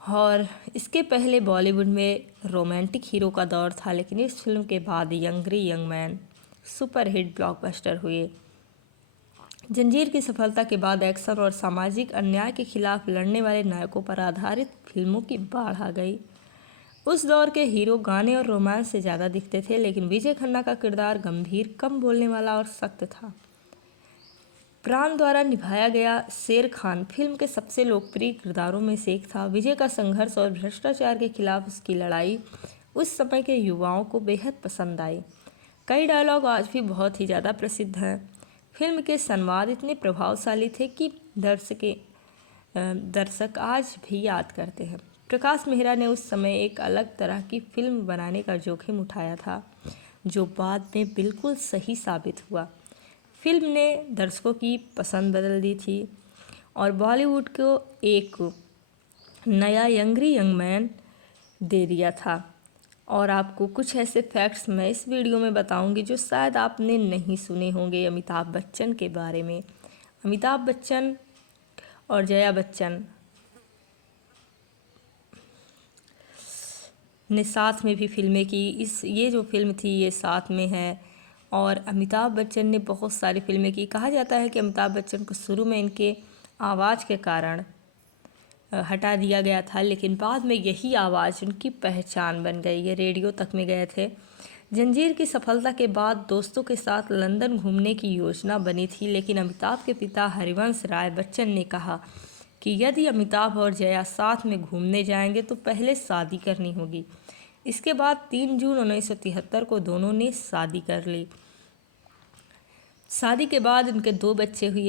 और इसके पहले बॉलीवुड में रोमांटिक हीरो का दौर था, लेकिन इस फिल्म के बाद यंगरी यंग मैन सुपरहिट ब्लॉकबस्टर हुए। जंजीर की सफलता के बाद एक्शन और सामाजिक अन्याय के खिलाफ लड़ने वाले नायकों पर आधारित फिल्मों की बाढ़ आ गई। उस दौर के हीरो गाने और रोमांस से ज़्यादा दिखते थे, लेकिन विजय खन्ना का किरदार गंभीर, कम बोलने वाला और सख्त था। प्राण द्वारा निभाया गया शेर खान फिल्म के सबसे लोकप्रिय किरदारों में से एक था। विजय का संघर्ष और भ्रष्टाचार के खिलाफ उसकी लड़ाई उस समय के युवाओं को बेहद पसंद आई। कई डायलॉग आज भी बहुत ही ज़्यादा प्रसिद्ध हैं। फिल्म के संवाद इतने प्रभावशाली थे कि दर्शक आज भी याद करते हैं। प्रकाश मेहरा ने उस समय एक अलग तरह की फिल्म बनाने का जोखिम उठाया था, जो बाद में बिल्कुल सही साबित हुआ। फिल्म ने दर्शकों की पसंद बदल दी थी और बॉलीवुड को एक नया यंगरी यंग मैन दे दिया था। और आपको कुछ ऐसे फैक्ट्स मैं इस वीडियो में बताऊंगी जो शायद आपने नहीं सुने होंगे अमिताभ बच्चन के बारे में। अमिताभ बच्चन और जया बच्चन ने साथ में भी फिल्में की। ये जो फिल्म थी ये साथ में है। और अमिताभ बच्चन ने बहुत सारी फिल्में की। कहा जाता है कि अमिताभ बच्चन को शुरू में इनके आवाज़ के कारण हटा दिया गया था, लेकिन बाद में यही आवाज़ उनकी पहचान बन गई। ये रेडियो तक में गए थे। जंजीर की सफलता के बाद दोस्तों के साथ लंदन घूमने की योजना बनी थी, लेकिन अमिताभ के पिता हरिवंश राय बच्चन ने कहा कि यदि अमिताभ और जया साथ में घूमने जाएंगे तो पहले शादी करनी होगी। इसके बाद 3 जून 1973 को दोनों ने शादी कर ली। शादी के बाद उनके 2 बच्चे हुए।